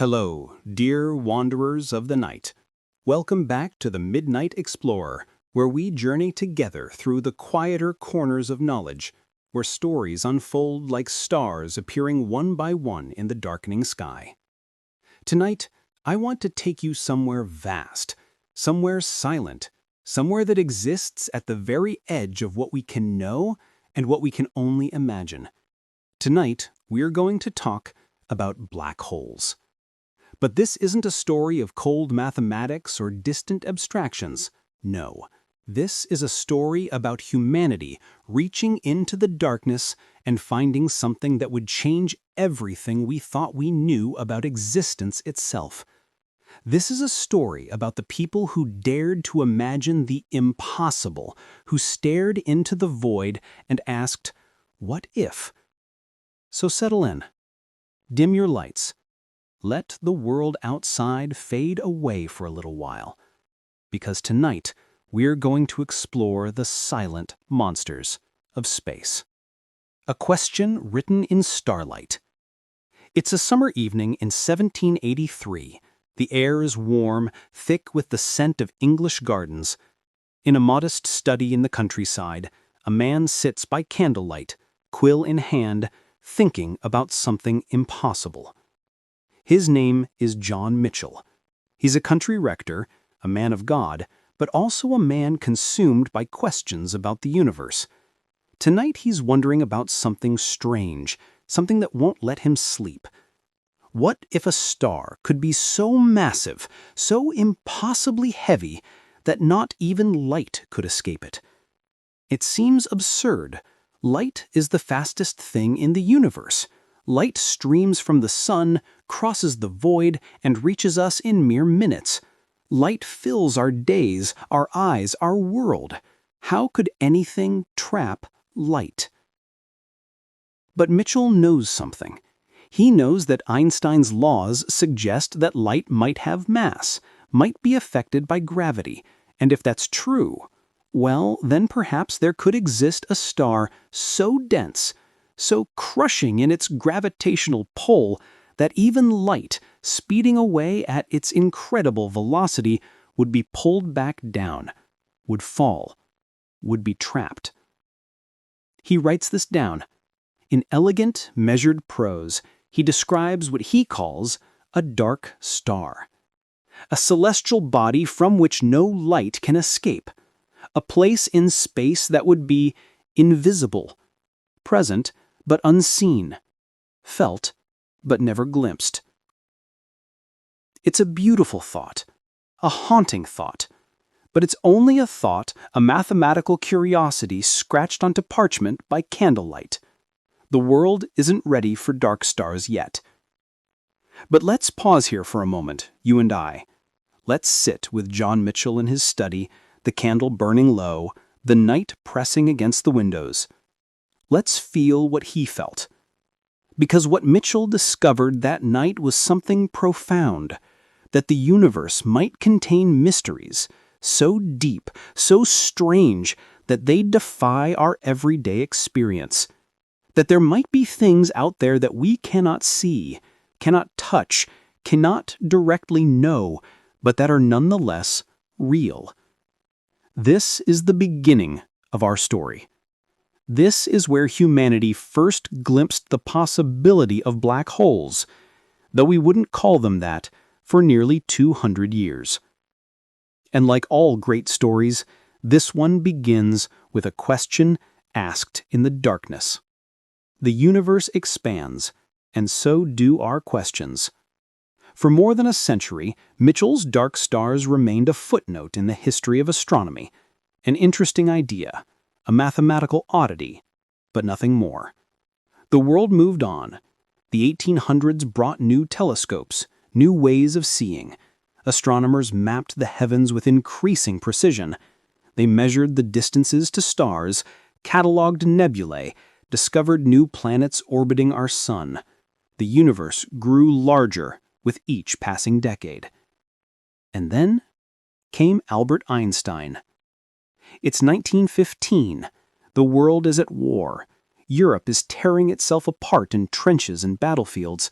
Hello, dear wanderers of the night. Welcome back to the Midnight Explorer, where we journey together through the quieter corners of knowledge, where stories unfold like stars appearing one by one in the darkening sky. Tonight, I want to take you somewhere vast, somewhere silent, somewhere that exists at the very edge of what we can know and what we can only imagine. Tonight, we're going to talk about black holes. But this isn't a story of cold mathematics or distant abstractions. No, this is a story about humanity reaching into the darkness and finding something that would change everything we thought we knew about existence itself. This is a story about the people who dared to imagine the impossible, who stared into the void and asked, "What if?" So settle in. Dim your lights. Let the world outside fade away for a little while, because tonight we're going to explore the silent monsters of space. A question written in starlight. It's a summer evening in 1783. The air is warm, thick with the scent of English gardens. In a modest study in the countryside, a man sits by candlelight, quill in hand, thinking about something impossible. His name is John Mitchell. He's a country rector, a man of God, but also a man consumed by questions about the universe. Tonight he's wondering about something strange, something that won't let him sleep. What if a star could be so massive, so impossibly heavy, that not even light could escape it? It seems absurd. Light is the fastest thing in the universe. Light streams from the sun, crosses the void, and reaches us in mere minutes. Light fills our days, our eyes, our world. How could anything trap light? But Mitchell knows something. He knows that Einstein's laws suggest that light might have mass, might be affected by gravity, and if that's true, well, then perhaps there could exist a star so dense, so crushing in its gravitational pull, that even light, speeding away at its incredible velocity, would be pulled back down, would fall, would be trapped. He writes this down. In elegant, measured prose, he describes what he calls a dark star, a celestial body from which no light can escape, a place in space that would be invisible, present but unseen, felt but never glimpsed. It's a beautiful thought, a haunting thought, but it's only a thought, a mathematical curiosity scratched onto parchment by candlelight. The world isn't ready for dark stars yet. But let's pause here for a moment, you and I. Let's sit with John Mitchell in his study, the candle burning low, the night pressing against the windows. Let's feel what he felt. Because what Mitchell discovered that night was something profound, that the universe might contain mysteries so deep, so strange, that they defy our everyday experience. That there might be things out there that we cannot see, cannot touch, cannot directly know, but that are nonetheless real. This is the beginning of our story. This is where humanity first glimpsed the possibility of black holes, though we wouldn't call them that for nearly 200 years. And like all great stories, this one begins with a question asked in the darkness. The universe expands, and so do our questions. For more than a century, Mitchell's dark stars remained a footnote in the history of astronomy, an interesting idea, a mathematical oddity, but nothing more. The world moved on. The 1800s brought new telescopes, new ways of seeing. Astronomers mapped the heavens with increasing precision. They measured the distances to stars, cataloged nebulae, discovered new planets orbiting our sun. The universe grew larger with each passing decade. And then came Albert Einstein. It's 1915. The world is at war. Europe is tearing itself apart in trenches and battlefields.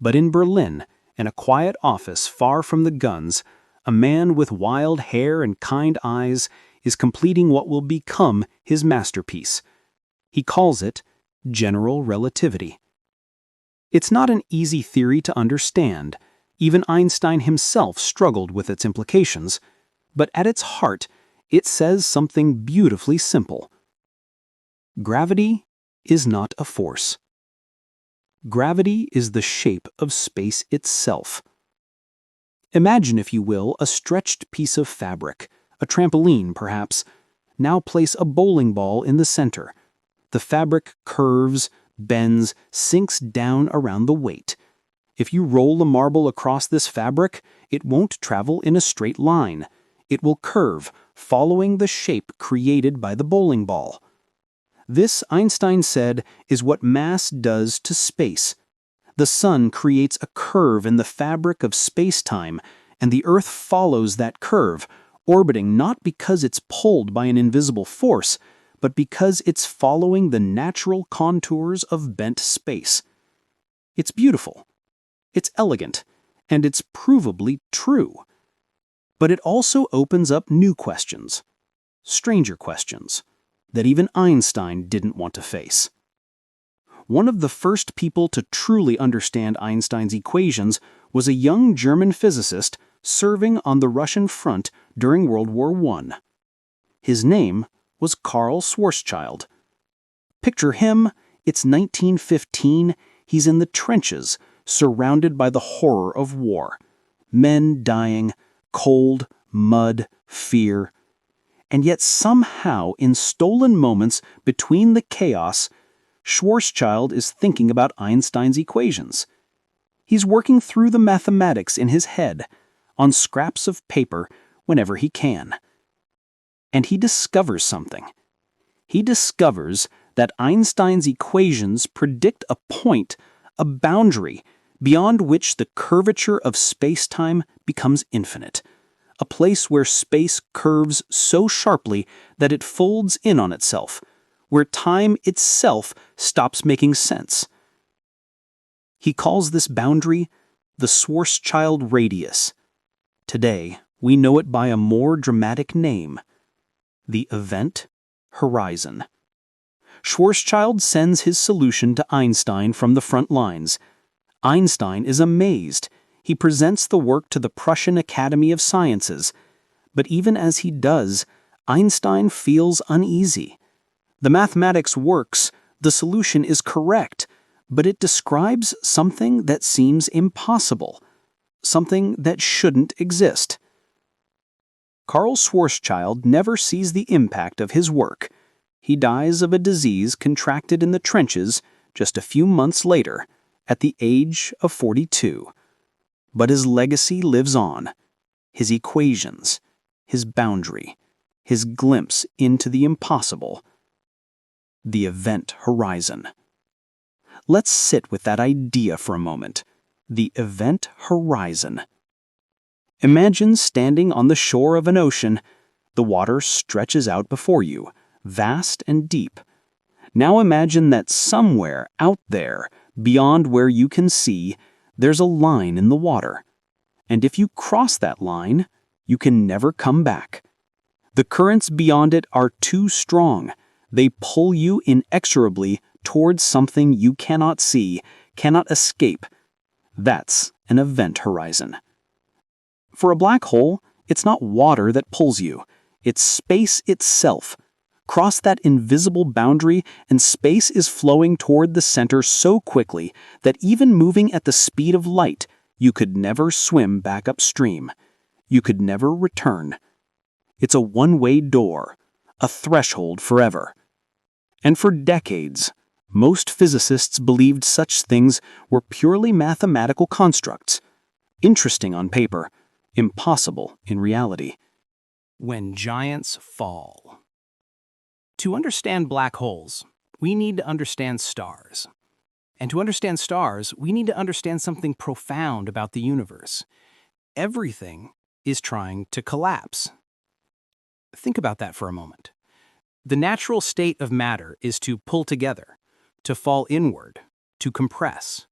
But in Berlin, In a quiet office far from the guns, a man with wild hair and kind eyes is completing what will become his masterpiece. He calls it general relativity. It's not an easy theory to understand. Even Einstein himself struggled with its implications. But at its heart, it says something beautifully simple. Gravity is not a force. Gravity is the shape of space itself. Imagine, if you will, a stretched piece of fabric, a trampoline perhaps. Now place a bowling ball in the center. The fabric curves, bends, sinks down around the weight. If you roll a marble across this fabric, it won't travel in a straight line. It will curve, following the shape created by the bowling ball. This, Einstein said, is what mass does to space. The sun creates a curve in the fabric of space-time, and the Earth follows that curve, orbiting not because it's pulled by an invisible force, but because it's following the natural contours of bent space. It's beautiful, it's elegant, and it's provably true. But it also opens up new questions, stranger questions, that even Einstein didn't want to face. One of the first people to truly understand Einstein's equations was a young German physicist serving on the Russian front during World War I. His name was Karl Schwarzschild. Picture him, it's 1915, he's in the trenches, surrounded by the horror of war. Men dying, cold, mud, fear. And yet somehow, in stolen moments between the chaos, Schwarzschild is thinking about Einstein's equations. He's working through the mathematics in his head, on scraps of paper, whenever he can. And he discovers something. He discovers that Einstein's equations predict a point, a boundary, beyond which the curvature of space-time becomes infinite. A place where space curves so sharply that it folds in on itself, where time itself stops making sense. He calls this boundary the Schwarzschild radius. Today, we know it by a more dramatic name, the event horizon. Schwarzschild sends his solution to Einstein from the front lines. Einstein is amazed. He presents the work to the Prussian Academy of Sciences. But even as he does, Einstein feels uneasy. The mathematics works, the solution is correct, but it describes something that seems impossible, something that shouldn't exist. Karl Schwarzschild never sees the impact of his work. He dies of a disease contracted in the trenches just a few months later, at the age of 42. But his legacy lives on. His equations, his boundary, his glimpse into the impossible. The event horizon. Let's sit with that idea for a moment. The event horizon. Imagine standing on the shore of an ocean. The water stretches out before you, vast and deep. Now imagine that somewhere out there, beyond where you can see, there's a line in the water. And if you cross that line, you can never come back. The currents beyond it are too strong. They pull you inexorably towards something you cannot see, cannot escape. That's an event horizon. For a black hole, it's not water that pulls you. It's space itself. Cross that invisible boundary and space is flowing toward the center so quickly that even moving at the speed of light, you could never swim back upstream. You could never return. It's a one-way door, a threshold forever. And for decades, most physicists believed such things were purely mathematical constructs, interesting on paper, impossible in reality. When giants fall. To understand black holes, we need to understand stars. And to understand stars, we need to understand something profound about the universe. Everything is trying to collapse. Think about that for a moment. The natural state of matter is to pull together, to fall inward, to compress.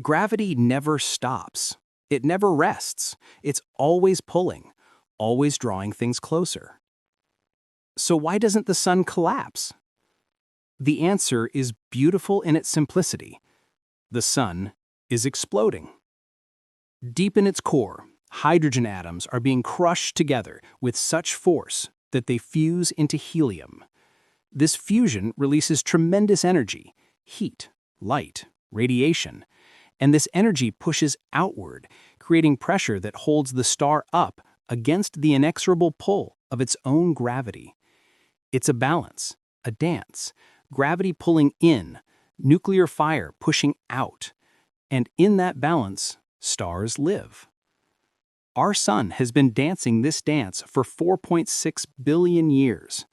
Gravity never stops. It never rests. It's always pulling, always drawing things closer. So why doesn't the sun collapse? The answer is beautiful in its simplicity. The sun is exploding. Deep in its core, hydrogen atoms are being crushed together with such force that they fuse into helium. This fusion releases tremendous energy, heat, light, radiation, and this energy pushes outward, creating pressure that holds the star up against the inexorable pull of its own gravity. It's a balance, a dance, gravity pulling in, nuclear fire pushing out, and in that balance, stars live. Our sun has been dancing this dance for 4.6 billion years.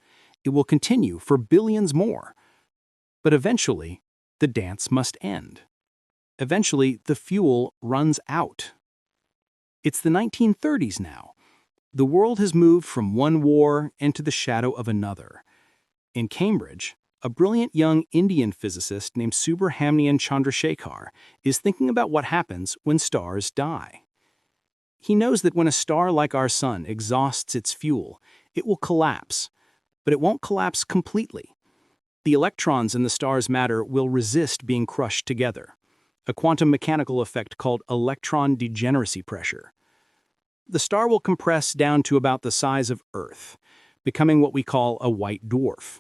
It will continue for billions more. But eventually, the dance must end. Eventually, the fuel runs out. It's the 1930s now. The world has moved from one war into the shadow of another. In Cambridge, a brilliant young Indian physicist named Subramanian Chandrasekhar is thinking about what happens when stars die. He knows that when a star like our sun exhausts its fuel, it will collapse, but it won't collapse completely. The electrons in the star's matter will resist being crushed together, a quantum mechanical effect called electron degeneracy pressure. The star will compress down to about the size of Earth, becoming what we call a white dwarf.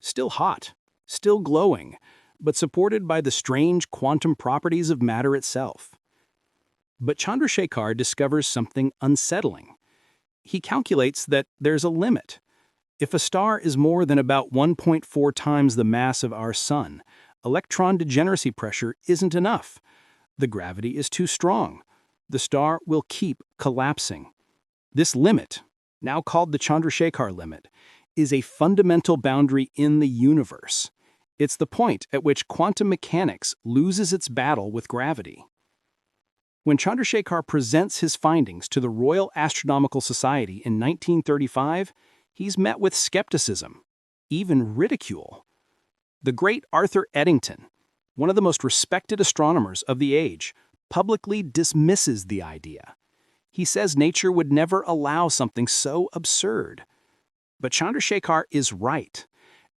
Still hot, still glowing, but supported by the strange quantum properties of matter itself. But Chandrasekhar discovers something unsettling. He calculates that there's a limit. If a star is more than about 1.4 times the mass of our sun, electron degeneracy pressure isn't enough. The gravity is too strong. The star will keep collapsing. This limit, now called the Chandrasekhar limit, is a fundamental boundary in the universe. It's the point at which quantum mechanics loses its battle with gravity. When Chandrasekhar presents his findings to the Royal Astronomical Society in 1935, he's met with skepticism, even ridicule. The great Arthur Eddington, one of the most respected astronomers of the age, publicly dismisses the idea. He says nature would never allow something so absurd. But Chandrasekhar is right,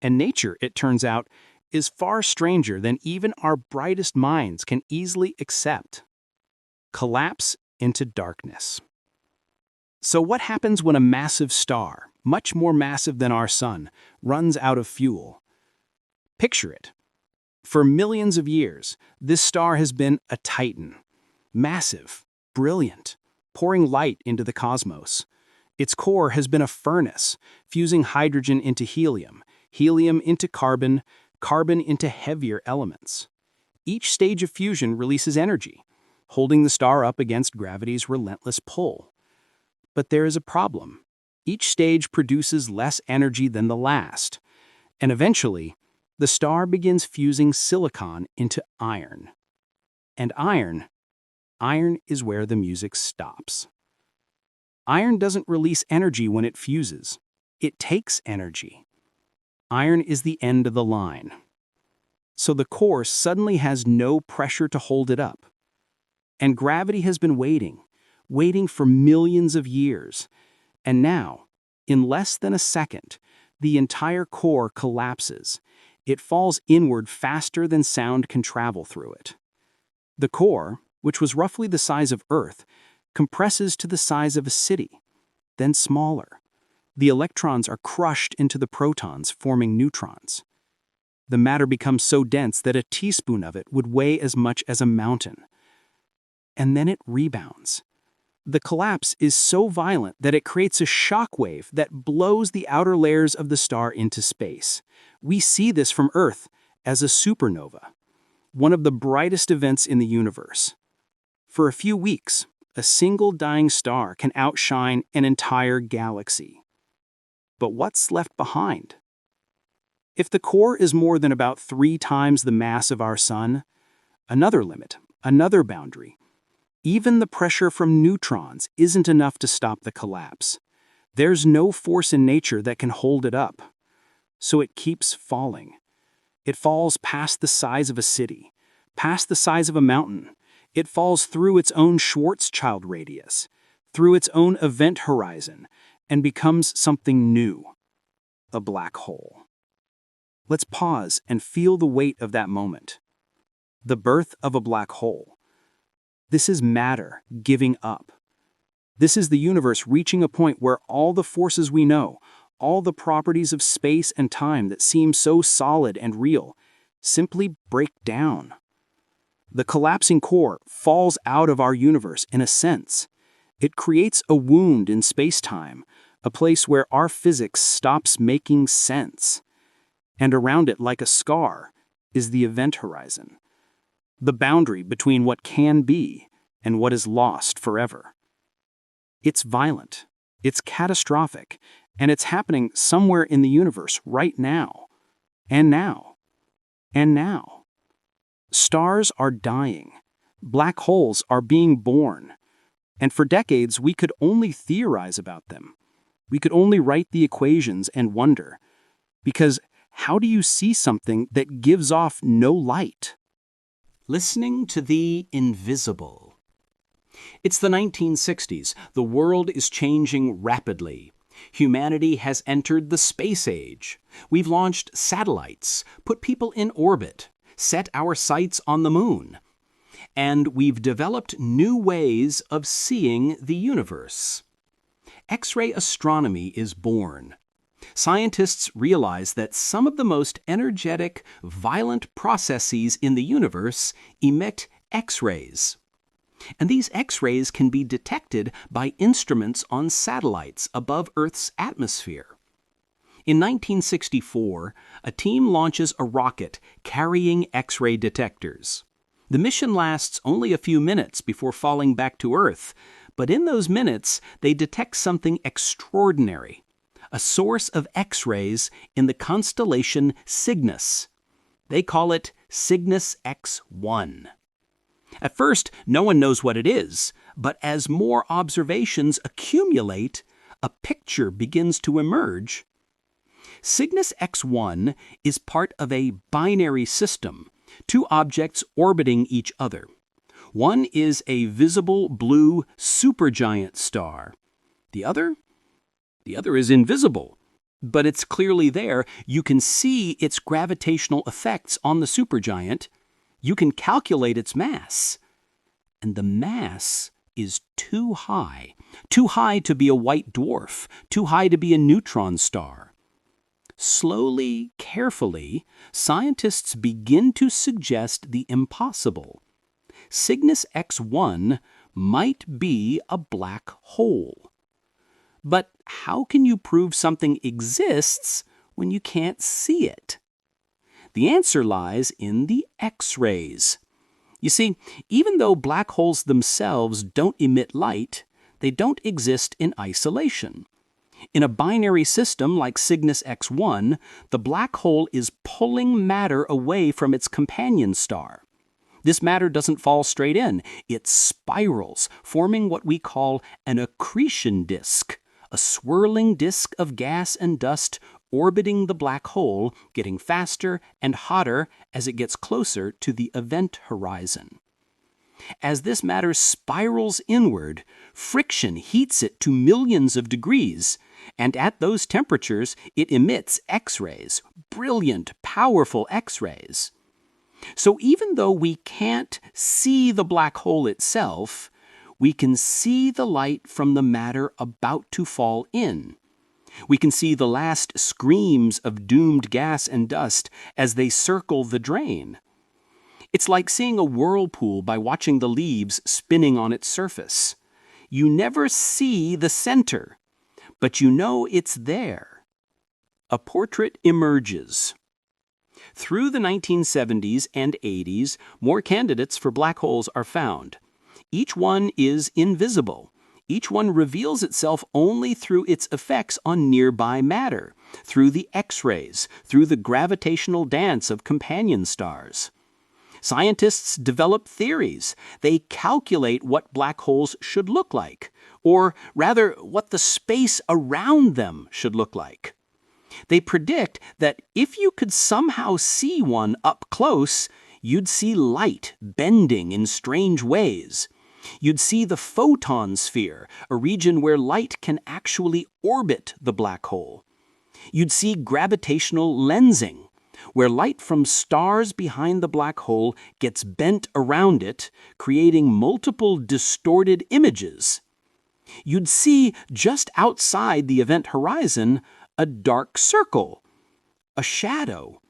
and nature, it turns out, is far stranger than even our brightest minds can easily accept. Collapse into darkness. So what happens when a massive star, much more massive than our sun, runs out of fuel? Picture it. For millions of years, this star has been a titan. Massive, brilliant, pouring light into the cosmos. Its core has been a furnace, fusing hydrogen into helium, helium into carbon, carbon into heavier elements. Each stage of fusion releases energy, holding the star up against gravity's relentless pull. But there is a problem. Each stage produces less energy than the last, and eventually, the star begins fusing silicon into iron. And iron is where the music stops. Iron doesn't release energy when it fuses. It takes energy. Iron is the end of the line. So the core suddenly has no pressure to hold it up. And gravity has been waiting for millions of years. And now, in less than a second, the entire core collapses. It falls inward faster than sound can travel through it. The core, which was roughly the size of Earth, compresses to the size of a city, then smaller. The electrons are crushed into the protons, forming neutrons. The matter becomes so dense that a teaspoon of it would weigh as much as a mountain. And then it rebounds. The collapse is so violent that it creates a shock wave that blows the outer layers of the star into space. We see this from Earth as a supernova, one of the brightest events in the universe. For a few weeks, a single dying star can outshine an entire galaxy. But what's left behind? If the core is more than about 3 times the mass of our sun, another limit, another boundary, even the pressure from neutrons isn't enough to stop the collapse. There's no force in nature that can hold it up. So it keeps falling. It falls past the size of a city, past the size of a mountain. It falls through its own Schwarzschild radius, through its own event horizon, and becomes something new, a black hole. Let's pause and feel the weight of that moment. The birth of a black hole. This is matter giving up. This is the universe reaching a point where all the forces we know, all the properties of space and time that seem so solid and real, simply break down. The collapsing core falls out of our universe in a sense. It creates a wound in space-time, a place where our physics stops making sense. And around it, like a scar, is the event horizon. The boundary between what can be and what is lost forever. It's violent, it's catastrophic, and it's happening somewhere in the universe right now. And now. And now. Stars are dying. Black holes are being born. And for decades, we could only theorize about them. We could only write the equations and wonder. Because how do you see something that gives off no light? Listening to the invisible. It's the 1960s. The world is changing rapidly. Humanity has entered the space age. We've launched satellites, put people in orbit, set our sights on the moon. And we've developed new ways of seeing the universe. X-ray astronomy is born. Scientists realize that some of the most energetic, violent processes in the universe emit X-rays. And these X-rays can be detected by instruments on satellites above Earth's atmosphere. In 1964, a team launches a rocket carrying X-ray detectors. The mission lasts only a few minutes before falling back to Earth, but in those minutes, they detect something extraordinary. A source of X-rays in the constellation Cygnus. They call it Cygnus X1. At first, no one knows what it is, but as more observations accumulate, a picture begins to emerge. Cygnus X1 is part of a binary system, two objects orbiting each other. One is a visible blue supergiant star. The other is invisible, but it's clearly there. You can see its gravitational effects on the supergiant. You can calculate its mass. And the mass is too high to be a white dwarf, too high to be a neutron star. Slowly, carefully, scientists begin to suggest the impossible. Cygnus X1 might be a black hole. But how can you prove something exists when you can't see it? The answer lies in the X-rays. You see, even though black holes themselves don't emit light, they don't exist in isolation. In a binary system like Cygnus X1, the black hole is pulling matter away from its companion star. This matter doesn't fall straight in. It spirals, forming what we call an accretion disk, a swirling disk of gas and dust orbiting the black hole, getting faster and hotter as it gets closer to the event horizon. As this matter spirals inward, friction heats it to millions of degrees, and at those temperatures, it emits X-rays, brilliant, powerful X-rays. So even though we can't see the black hole itself, we can see the light from the matter about to fall in. We can see the last screams of doomed gas and dust as they circle the drain. It's like seeing a whirlpool by watching the leaves spinning on its surface. You never see the center, but you know it's there. A portrait emerges. Through the 1970s and 80s, more candidates for black holes are found. Each one is invisible. Each one reveals itself only through its effects on nearby matter, through the X-rays, through the gravitational dance of companion stars. Scientists develop theories. They calculate what black holes should look like, or rather, what the space around them should look like. They predict that if you could somehow see one up close, you'd see light bending in strange ways. You'd see the photon sphere, a region where light can actually orbit the black hole. You'd see gravitational lensing, where light from stars behind the black hole gets bent around it, creating multiple distorted images. You'd see, just outside the event horizon, a dark circle, a shadow,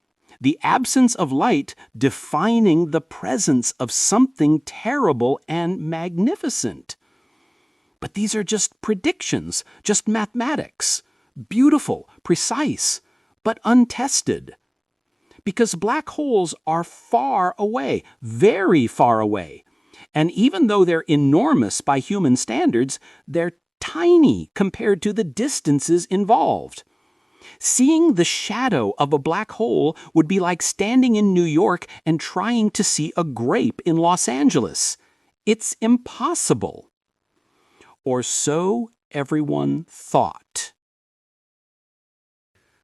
the absence of light defining the presence of something terrible and magnificent. But these are just predictions, just mathematics, beautiful, precise, but untested. Because black holes are far away, very far away. And even though they're enormous by human standards, they're tiny compared to the distances involved. Seeing the shadow of a black hole would be like standing in New York and trying to see a grape in Los Angeles. It's impossible. Or so everyone thought.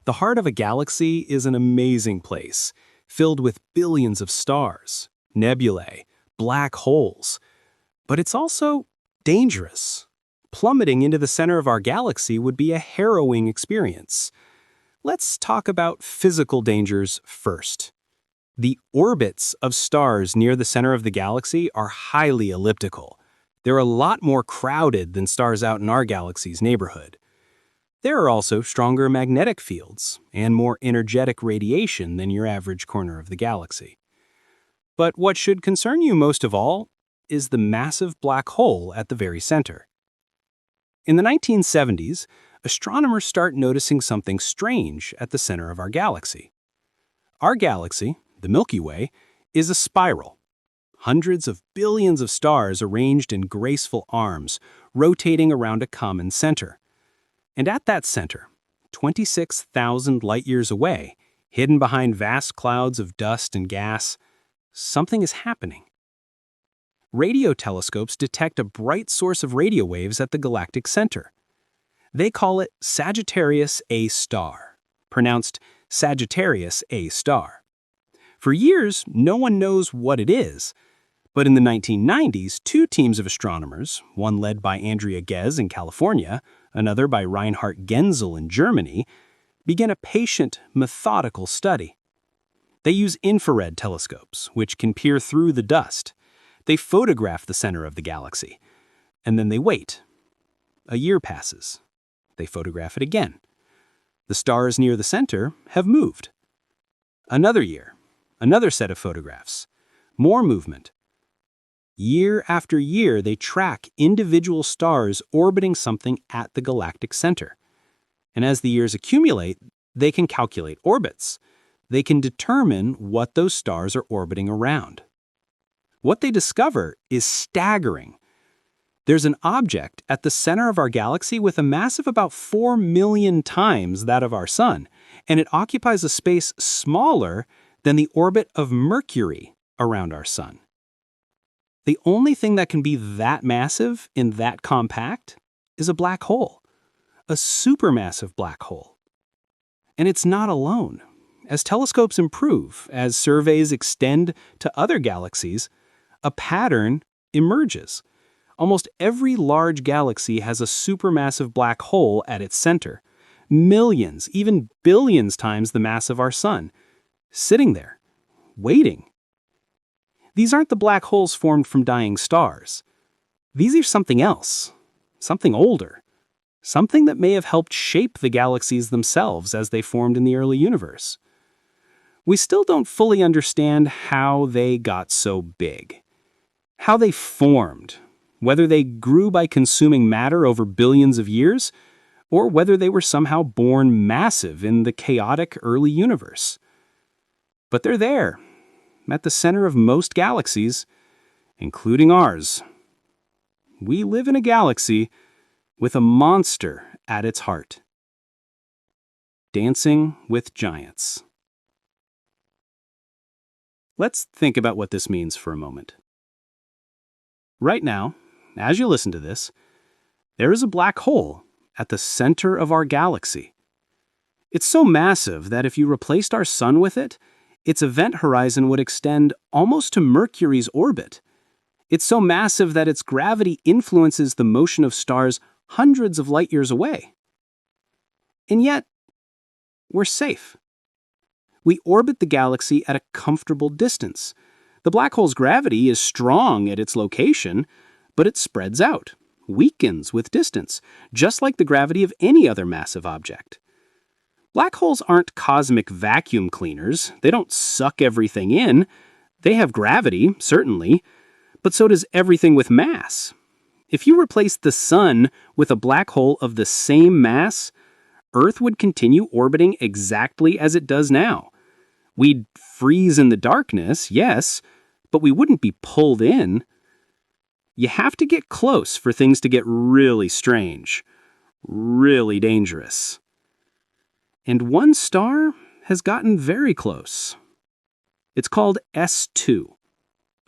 The heart of a galaxy is an amazing place, filled with billions of stars, nebulae, black holes. But it's also dangerous. Plummeting into the center of our galaxy would be a harrowing experience. Let's talk about physical dangers first. The orbits of stars near the center of the galaxy are highly elliptical. They're a lot more crowded than stars out in our galaxy's neighborhood. There are also stronger magnetic fields and more energetic radiation than your average corner of the galaxy. But what should concern you most of all is the massive black hole at the very center. In the 1970s, astronomers start noticing something strange at the center of our galaxy. Our galaxy, the Milky Way, is a spiral. Hundreds of billions of stars arranged in graceful arms, rotating around a common center. And at that center, 26,000 light-years away, hidden behind vast clouds of dust and gas, something is happening. Radio telescopes detect a bright source of radio waves at the galactic center. They call it Sagittarius A star, pronounced Sagittarius A star. For years, no one knows what it is. But in the 1990s, two teams of astronomers, one led by Andrea Ghez in California, another by Reinhard Genzel in Germany, began a patient, methodical study. They use infrared telescopes, which can peer through the dust. They photograph the center of the galaxy, and then they wait. A year passes. They photograph it again. The stars near the center have moved. Another year, another set of photographs, more movement. Year after year, they track individual stars orbiting something at the galactic center. And as the years accumulate, they can calculate orbits. They can determine what those stars are orbiting around. What they discover is staggering. There's an object at the center of our galaxy with a mass of about 4 million times that of our Sun, and it occupies a space smaller than the orbit of Mercury around our Sun. The only thing that can be that massive and that compact is a black hole, a supermassive black hole. And it's not alone. As telescopes improve, as surveys extend to other galaxies, a pattern emerges. Almost every large galaxy has a supermassive black hole at its center, millions, even billions times the mass of our Sun, sitting there, waiting. These aren't the black holes formed from dying stars. These are something else, something older, something that may have helped shape the galaxies themselves as they formed in the early universe. We still don't fully understand how they got so big, how they formed, whether they grew by consuming matter over billions of years, or whether they were somehow born massive in the chaotic early universe. But they're there, at the center of most galaxies, including ours. We live in a galaxy with a monster at its heart. Dancing with giants. Let's think about what this means for a moment. Right now, as you listen to this, there is a black hole at the center of our galaxy. It's so massive that if you replaced our Sun with it, its event horizon would extend almost to Mercury's orbit. It's so massive that its gravity influences the motion of stars hundreds of light years away. And yet, we're safe. We orbit the galaxy at a comfortable distance. The black hole's gravity is strong at its location, but it spreads out, weakens with distance, just like the gravity of any other massive object. Black holes aren't cosmic vacuum cleaners. They don't suck everything in. They have gravity, certainly, but so does everything with mass. If you replace the sun with a black hole of the same mass, Earth would continue orbiting exactly as it does now. We'd freeze in the darkness, yes, but we wouldn't be pulled in. You have to get close for things to get really strange, really dangerous. And one star has gotten very close. It's called S2,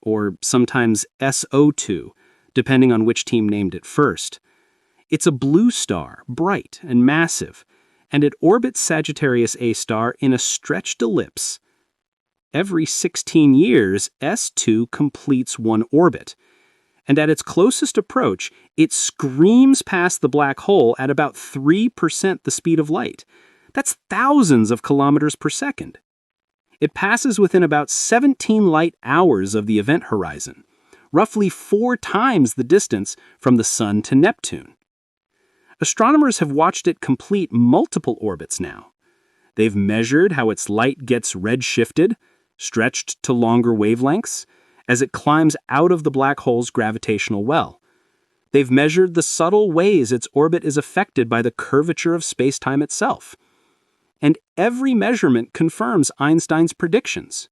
or sometimes SO2, depending on which team named it first. It's a blue star, bright and massive, and it orbits Sagittarius A star in a stretched ellipse. Every 16 years, S2 completes one orbit, and at its closest approach, it screams past the black hole at about 3% the speed of light. That's thousands of kilometers per second. It passes within about 17 light hours of the event horizon, roughly 4 times the distance from the Sun to Neptune. Astronomers have watched it complete multiple orbits now. They've measured how its light gets redshifted, stretched to longer wavelengths, as it climbs out of the black hole's gravitational well. They've measured the subtle ways its orbit is affected by the curvature of spacetime itself. And every measurement confirms Einstein's predictions.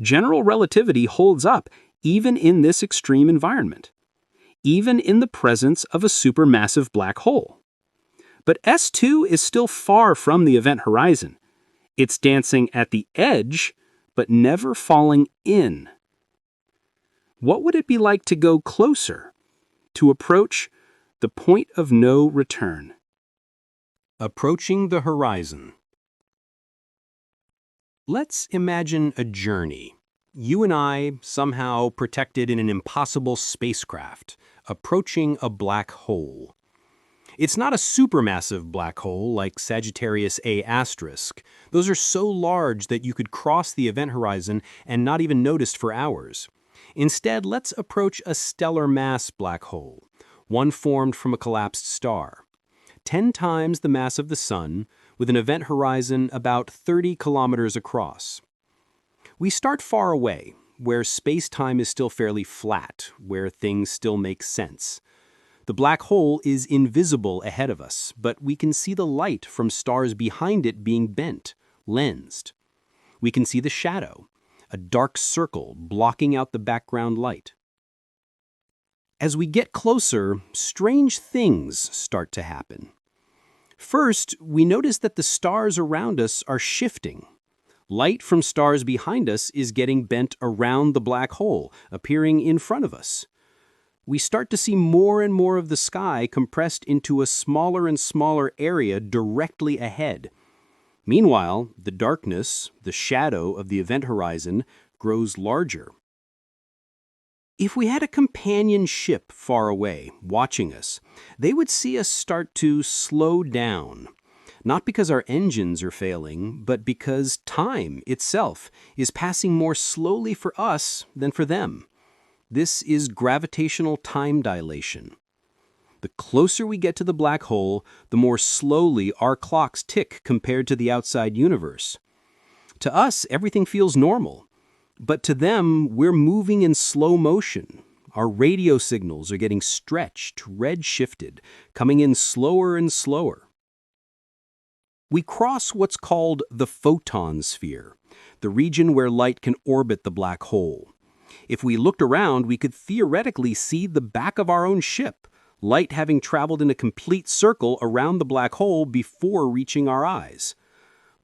General relativity holds up even in this extreme environment, even in the presence of a supermassive black hole. But S2 is still far from the event horizon. It's dancing at the edge, but never falling in. What would it be like to go closer, to approach the point of no return? Approaching the horizon. Let's imagine a journey. You and I, somehow protected in an impossible spacecraft, approaching a black hole. It's not a supermassive black hole like Sagittarius A asterisk. Those are so large that you could cross the event horizon and not even notice for hours. Instead, let's approach a stellar mass black hole, one formed from a collapsed star. 10 times the mass of the Sun, with an event horizon about 30 kilometers across. We start far away, where space-time is still fairly flat, where things still make sense. The black hole is invisible ahead of us, but we can see the light from stars behind it being bent, lensed. We can see the shadow, a dark circle blocking out the background light. As we get closer, strange things start to happen. First, we notice that the stars around us are shifting. Light from stars behind us is getting bent around the black hole, appearing in front of us. We start to see more and more of the sky compressed into a smaller and smaller area directly ahead. Meanwhile, the darkness, the shadow of the event horizon, grows larger. If we had a companion ship far away, watching us, they would see us start to slow down. Not because our engines are failing, but because time itself is passing more slowly for us than for them. This is gravitational time dilation. The closer we get to the black hole, the more slowly our clocks tick compared to the outside universe. To us, everything feels normal. But to them, we're moving in slow motion. Our radio signals are getting stretched, red-shifted, coming in slower and slower. We cross what's called the photon sphere, the region where light can orbit the black hole. If we looked around, we could theoretically see the back of our own ship, light having traveled in a complete circle around the black hole before reaching our eyes.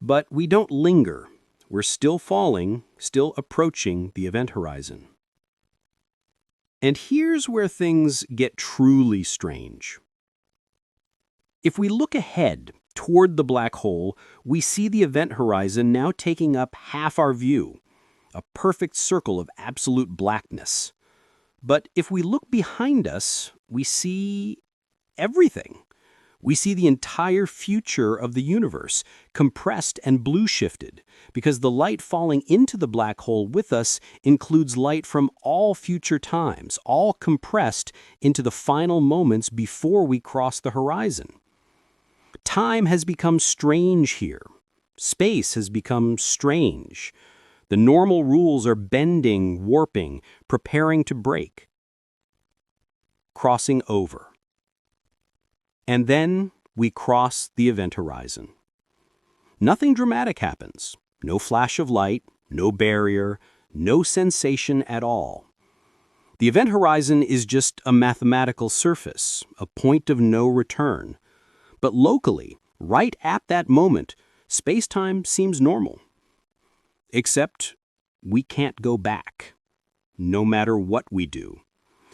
But we don't linger. We're still falling, still approaching the event horizon. And here's where things get truly strange. If we look ahead toward the black hole, we see the event horizon now taking up half our view, a perfect circle of absolute blackness. But if we look behind us, we see everything. We see the entire future of the universe, compressed and blue-shifted, because the light falling into the black hole with us includes light from all future times, all compressed into the final moments before we cross the horizon. Time has become strange here. Space has become strange. The normal rules are bending, warping, preparing to break. Crossing over. And then we cross the event horizon. Nothing dramatic happens. No flash of light, no barrier, no sensation at all. The event horizon is just a mathematical surface, a point of no return. But locally, right at that moment, space-time seems normal. Except we can't go back, no matter what we do.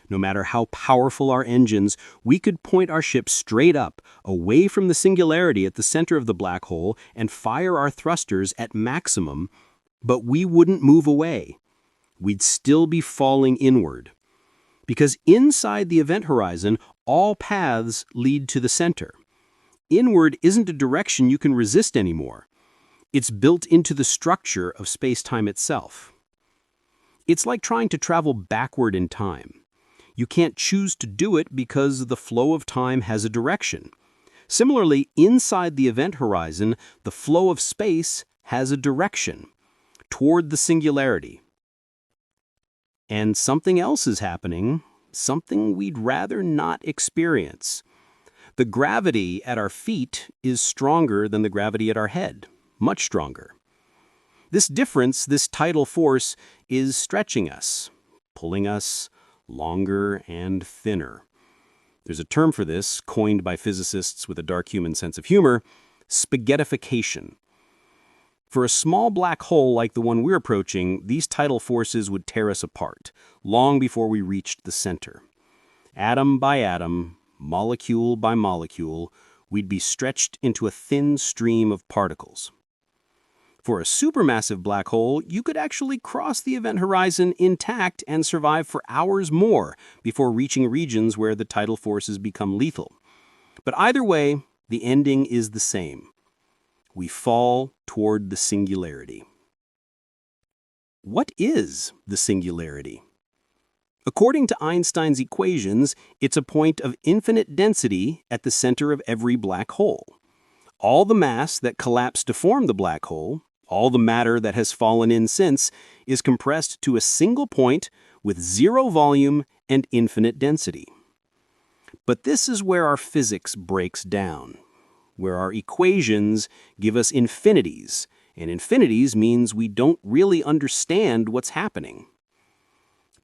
No matter how powerful our engines, we could point our ship straight up, away from the singularity at the center of the black hole, and fire our thrusters at maximum, but we wouldn't move away. We'd still be falling inward. Because inside the event horizon, all paths lead to the center. Inward isn't a direction you can resist anymore. It's built into the structure of space-time itself. It's like trying to travel backward in time. You can't choose to do it because the flow of time has a direction. Similarly, inside the event horizon, the flow of space has a direction toward the singularity. And something else is happening, something we'd rather not experience. The gravity at our feet is stronger than the gravity at our head, much stronger. This difference, this tidal force, is stretching us, pulling us longer and thinner. There's a term for this, coined by physicists with a dark human sense of humor, spaghettification. For a small black hole like the one we're approaching, these tidal forces would tear us apart, long before we reached the center. Atom by atom, molecule by molecule, we'd be stretched into a thin stream of particles. For a supermassive black hole, you could actually cross the event horizon intact and survive for hours more before reaching regions where the tidal forces become lethal. But either way, the ending is the same. We fall toward the singularity. What is the singularity? According to Einstein's equations, it's a point of infinite density at the center of every black hole. All the mass that collapsed to form the black hole, all the matter that has fallen in since, is compressed to a single point with zero volume and infinite density. But this is where our physics breaks down, where our equations give us infinities, and infinities means we don't really understand what's happening.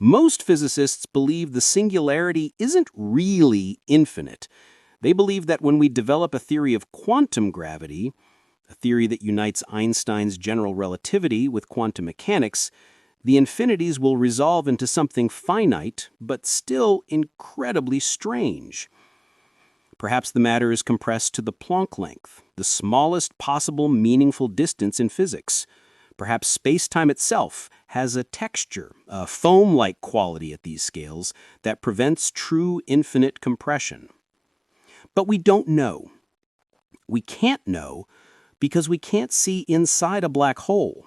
Most physicists believe the singularity isn't really infinite. They believe that when we develop a theory of quantum gravity, a theory that unites Einstein's general relativity with quantum mechanics, the infinities will resolve into something finite, but still incredibly strange. Perhaps the matter is compressed to the Planck length, the smallest possible meaningful distance in physics. Perhaps space-time itself has a texture, a foam-like quality at these scales that prevents true infinite compression. But we don't know. We can't know because we can't see inside a black hole.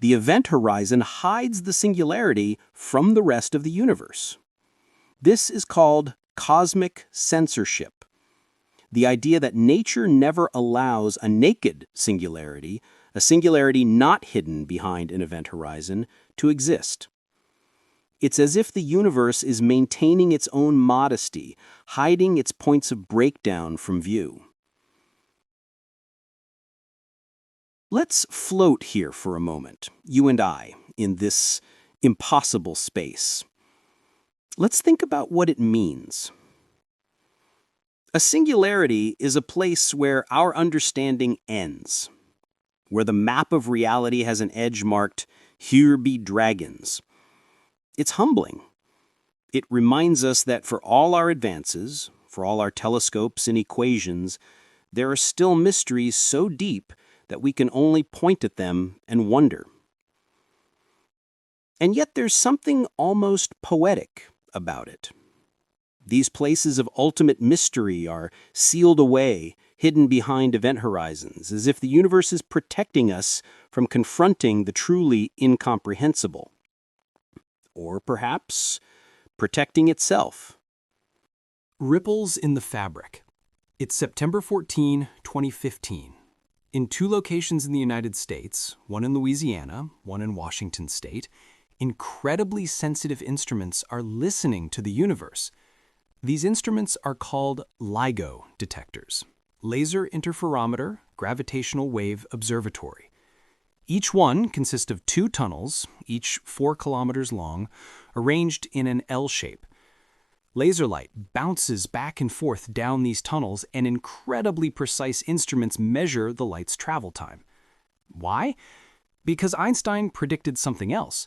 The event horizon hides the singularity from the rest of the universe. This is called cosmic censorship. The idea that nature never allows a naked singularity, a singularity not hidden behind an event horizon, to exist. It's as if the universe is maintaining its own modesty, hiding its points of breakdown from view. Let's float here for a moment, you and I, in this impossible space. Let's think about what it means. A singularity is a place where our understanding ends, where the map of reality has an edge marked, "Here be dragons." It's humbling. It reminds us that for all our advances, for all our telescopes and equations, there are still mysteries so deep that we can only point at them and wonder. And yet there's something almost poetic about it. These places of ultimate mystery are sealed away, hidden behind event horizons, as if the universe is protecting us from confronting the truly incomprehensible. Or perhaps protecting itself. Ripples in the Fabric. It's September 14, 2015. In 2 locations in the United States, one in Louisiana, one in Washington State, incredibly sensitive instruments are listening to the universe. These instruments are called LIGO detectors, Laser Interferometer Gravitational Wave Observatory. Each one consists of 2 tunnels, each 4 kilometers long, arranged in an L shape. Laser light bounces back and forth down these tunnels, and incredibly precise instruments measure the light's travel time. Why? Because Einstein predicted something else.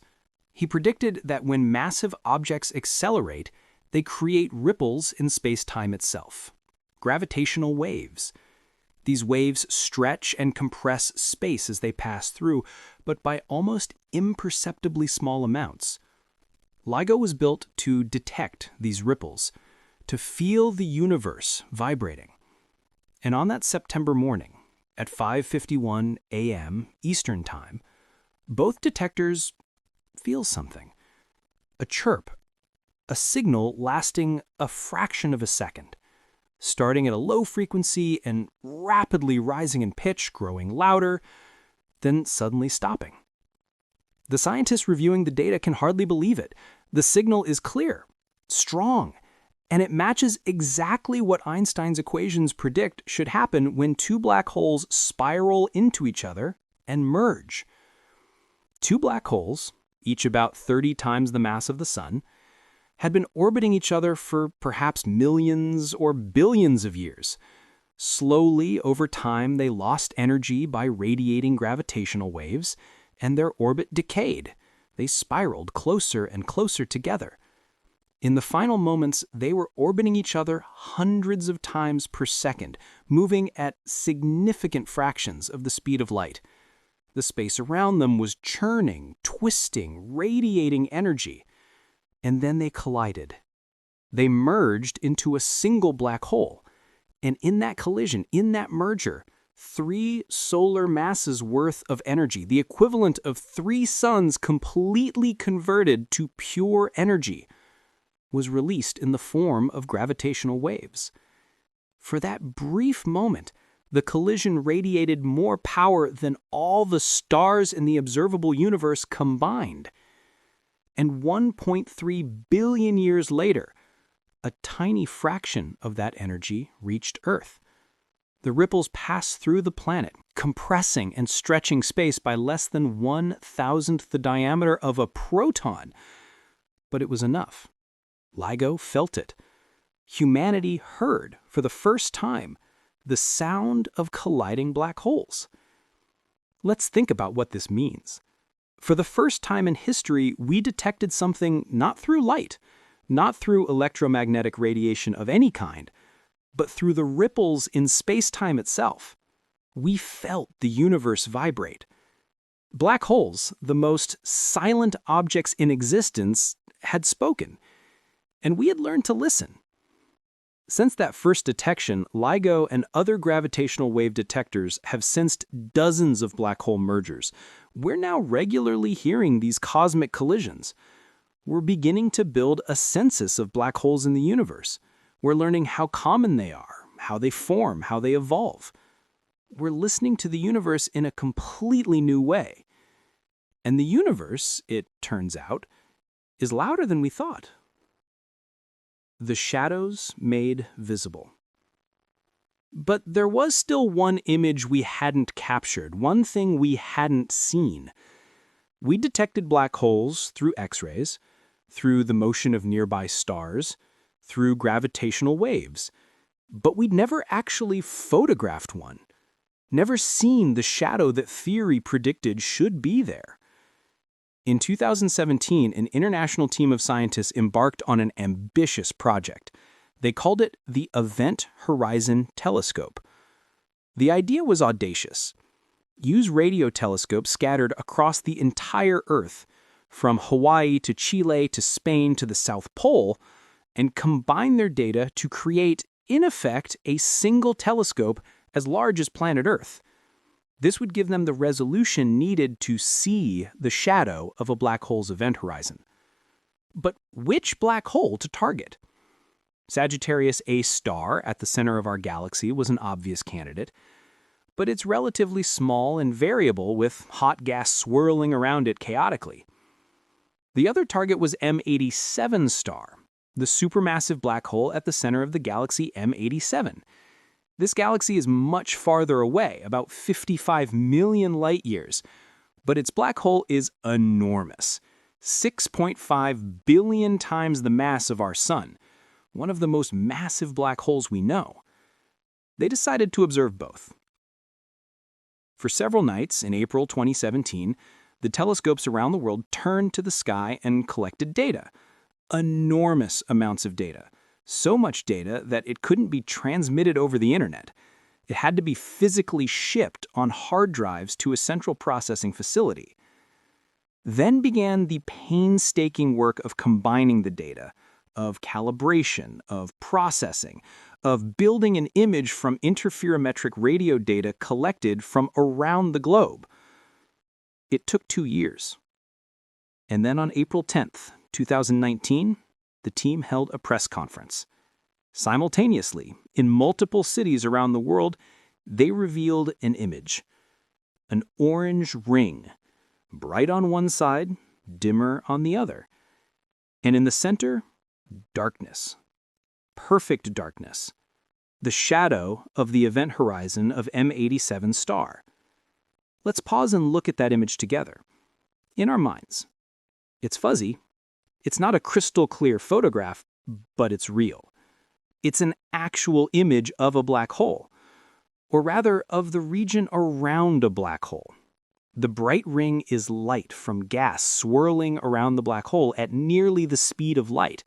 He predicted that when massive objects accelerate, they create ripples in space-time itself, gravitational waves. These waves stretch and compress space as they pass through, but by almost imperceptibly small amounts. LIGO was built to detect these ripples, to feel the universe vibrating. And on that September morning, at 5:51 a.m. Eastern Time, both detectors feel something. A chirp, a signal lasting a fraction of a second, starting at a low frequency and rapidly rising in pitch, growing louder, then suddenly stopping. The scientists reviewing the data can hardly believe it. The signal is clear, strong, and it matches exactly what Einstein's equations predict should happen when 2 black holes spiral into each other and merge. 2 black holes, each about 30 times the mass of the Sun, had been orbiting each other for perhaps millions or billions of years. Slowly, over time, they lost energy by radiating gravitational waves, and their orbit decayed. They spiraled closer and closer together. In the final moments, they were orbiting each other hundreds of times per second, moving at significant fractions of the speed of light. The space around them was churning, twisting, radiating energy. And then they collided. They merged into a single black hole. And in that collision, in that merger, 3 solar masses worth of energy, the equivalent of 3 suns completely converted to pure energy, was released in the form of gravitational waves. For that brief moment, the collision radiated more power than all the stars in the observable universe combined. And 1.3 billion years later, a tiny fraction of that energy reached Earth. The ripples passed through the planet, compressing and stretching space by less than 1,000th the diameter of a proton. But it was enough. LIGO felt it. Humanity heard, for the first time, the sound of colliding black holes. Let's think about what this means. For the first time in history, we detected something not through light, not through electromagnetic radiation of any kind, but through the ripples in space-time itself. We felt the universe vibrate. Black holes, the most silent objects in existence, had spoken, and we had learned to listen. Since that first detection, LIGO and other gravitational wave detectors have sensed dozens of black hole mergers. We're now regularly hearing these cosmic collisions. We're beginning to build a census of black holes in the universe. We're learning how common they are, how they form, how they evolve. We're listening to the universe in a completely new way. And the universe, it turns out, is louder than we thought. The shadows made visible. But there was still one image we hadn't captured, one thing we hadn't seen. We detected black holes through X-rays, through the motion of nearby stars, through gravitational waves, but we'd never actually photographed one, never seen the shadow that theory predicted should be there. In 2017, an international team of scientists embarked on an ambitious project. They called it the Event Horizon Telescope. The idea was audacious. Use radio telescopes scattered across the entire Earth, from Hawaii to Chile to Spain to the South Pole, and combine their data to create, in effect, a single telescope as large as planet Earth. This would give them the resolution needed to see the shadow of a black hole's event horizon. But which black hole to target? Sagittarius A star at the center of our galaxy was an obvious candidate, but it's relatively small and variable with hot gas swirling around it chaotically. The other target was M87 star, the supermassive black hole at the center of the galaxy M87. This galaxy is much farther away, about 55 million light-years, but its black hole is enormous, 6.5 billion times the mass of our Sun, one of the most massive black holes we know. They decided to observe both. For several nights in April 2017, the telescopes around the world turned to the sky and collected data. Enormous amounts of data. So much data that it couldn't be transmitted over the internet. It had to be physically shipped on hard drives to a central processing facility. Then began the painstaking work of combining the data, of calibration, of processing, of building an image from interferometric radio data collected from around the globe. It took 2 years. And then on April 10th, 2019, the team held a press conference. Simultaneously, in multiple cities around the world, they revealed an image. An orange ring, bright on one side, dimmer on the other. And in the center, darkness. Perfect darkness. The shadow of the event horizon of M87 star. Let's pause and look at that image together. In our minds. It's fuzzy. It's not a crystal clear photograph, but it's real. It's an actual image of a black hole, or rather of the region around a black hole. The bright ring is light from gas swirling around the black hole at nearly the speed of light.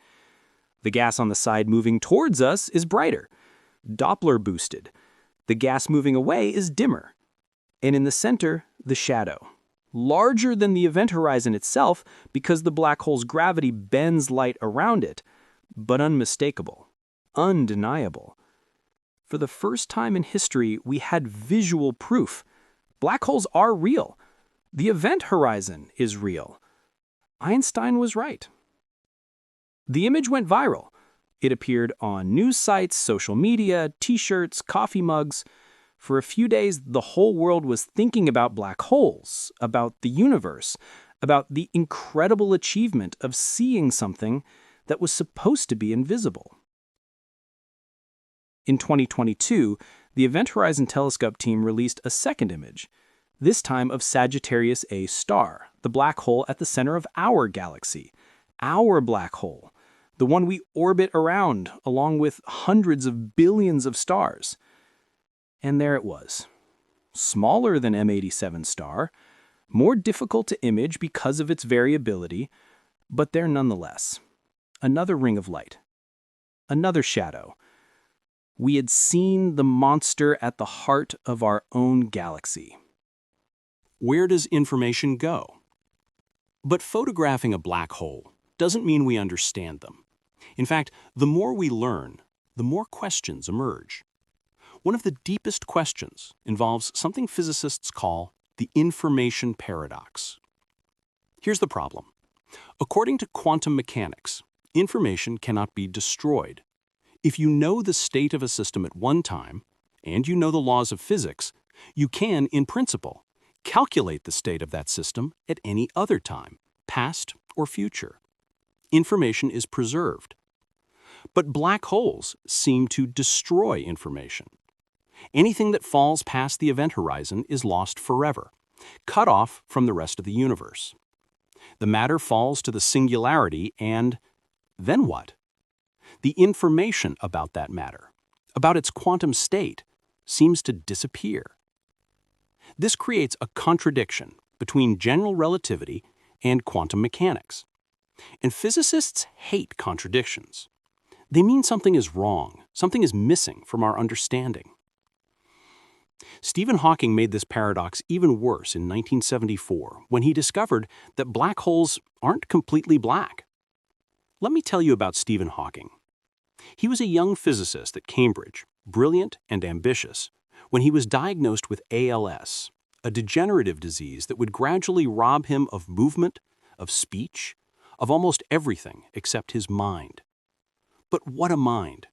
The gas on the side moving towards us is brighter, Doppler boosted. The gas moving away is dimmer. And in the center, the shadow. Larger than the event horizon itself because the black hole's gravity bends light around it, but unmistakable, undeniable. For the first time in history, we had visual proof. Black holes are real. The event horizon is real. Einstein was right. The image went viral. It appeared on news sites, social media, t-shirts, coffee mugs. For a few days, the whole world was thinking about black holes, about the universe, about the incredible achievement of seeing something that was supposed to be invisible. In 2022, the Event Horizon Telescope team released a second image, this time of Sagittarius A star, the black hole at the center of our galaxy, our black hole, the one we orbit around along with hundreds of billions of stars. And there it was, smaller than M87 star, more difficult to image because of its variability, but there nonetheless. Another ring of light, another shadow. We had seen the monster at the heart of our own galaxy. Where does information go? But photographing a black hole doesn't mean we understand them. In fact, the more we learn, the more questions emerge. One of the deepest questions involves something physicists call the information paradox. Here's the problem. According to quantum mechanics, information cannot be destroyed. If you know the state of a system at one time, and you know the laws of physics, you can, in principle, calculate the state of that system at any other time, past or future. Information is preserved. But black holes seem to destroy information. Anything that falls past the event horizon is lost forever, cut off from the rest of the universe. The matter falls to the singularity, and then what? The information about that matter, about its quantum state, seems to disappear. This creates a contradiction between general relativity and quantum mechanics. And physicists hate contradictions. They mean something is wrong, something is missing from our understanding. Stephen Hawking made this paradox even worse in 1974 when he discovered that black holes aren't completely black. Let me tell you about Stephen Hawking. He was a young physicist at Cambridge, brilliant and ambitious, when he was diagnosed with ALS, a degenerative disease that would gradually rob him of movement, of speech, of almost everything except his mind. But what a mind!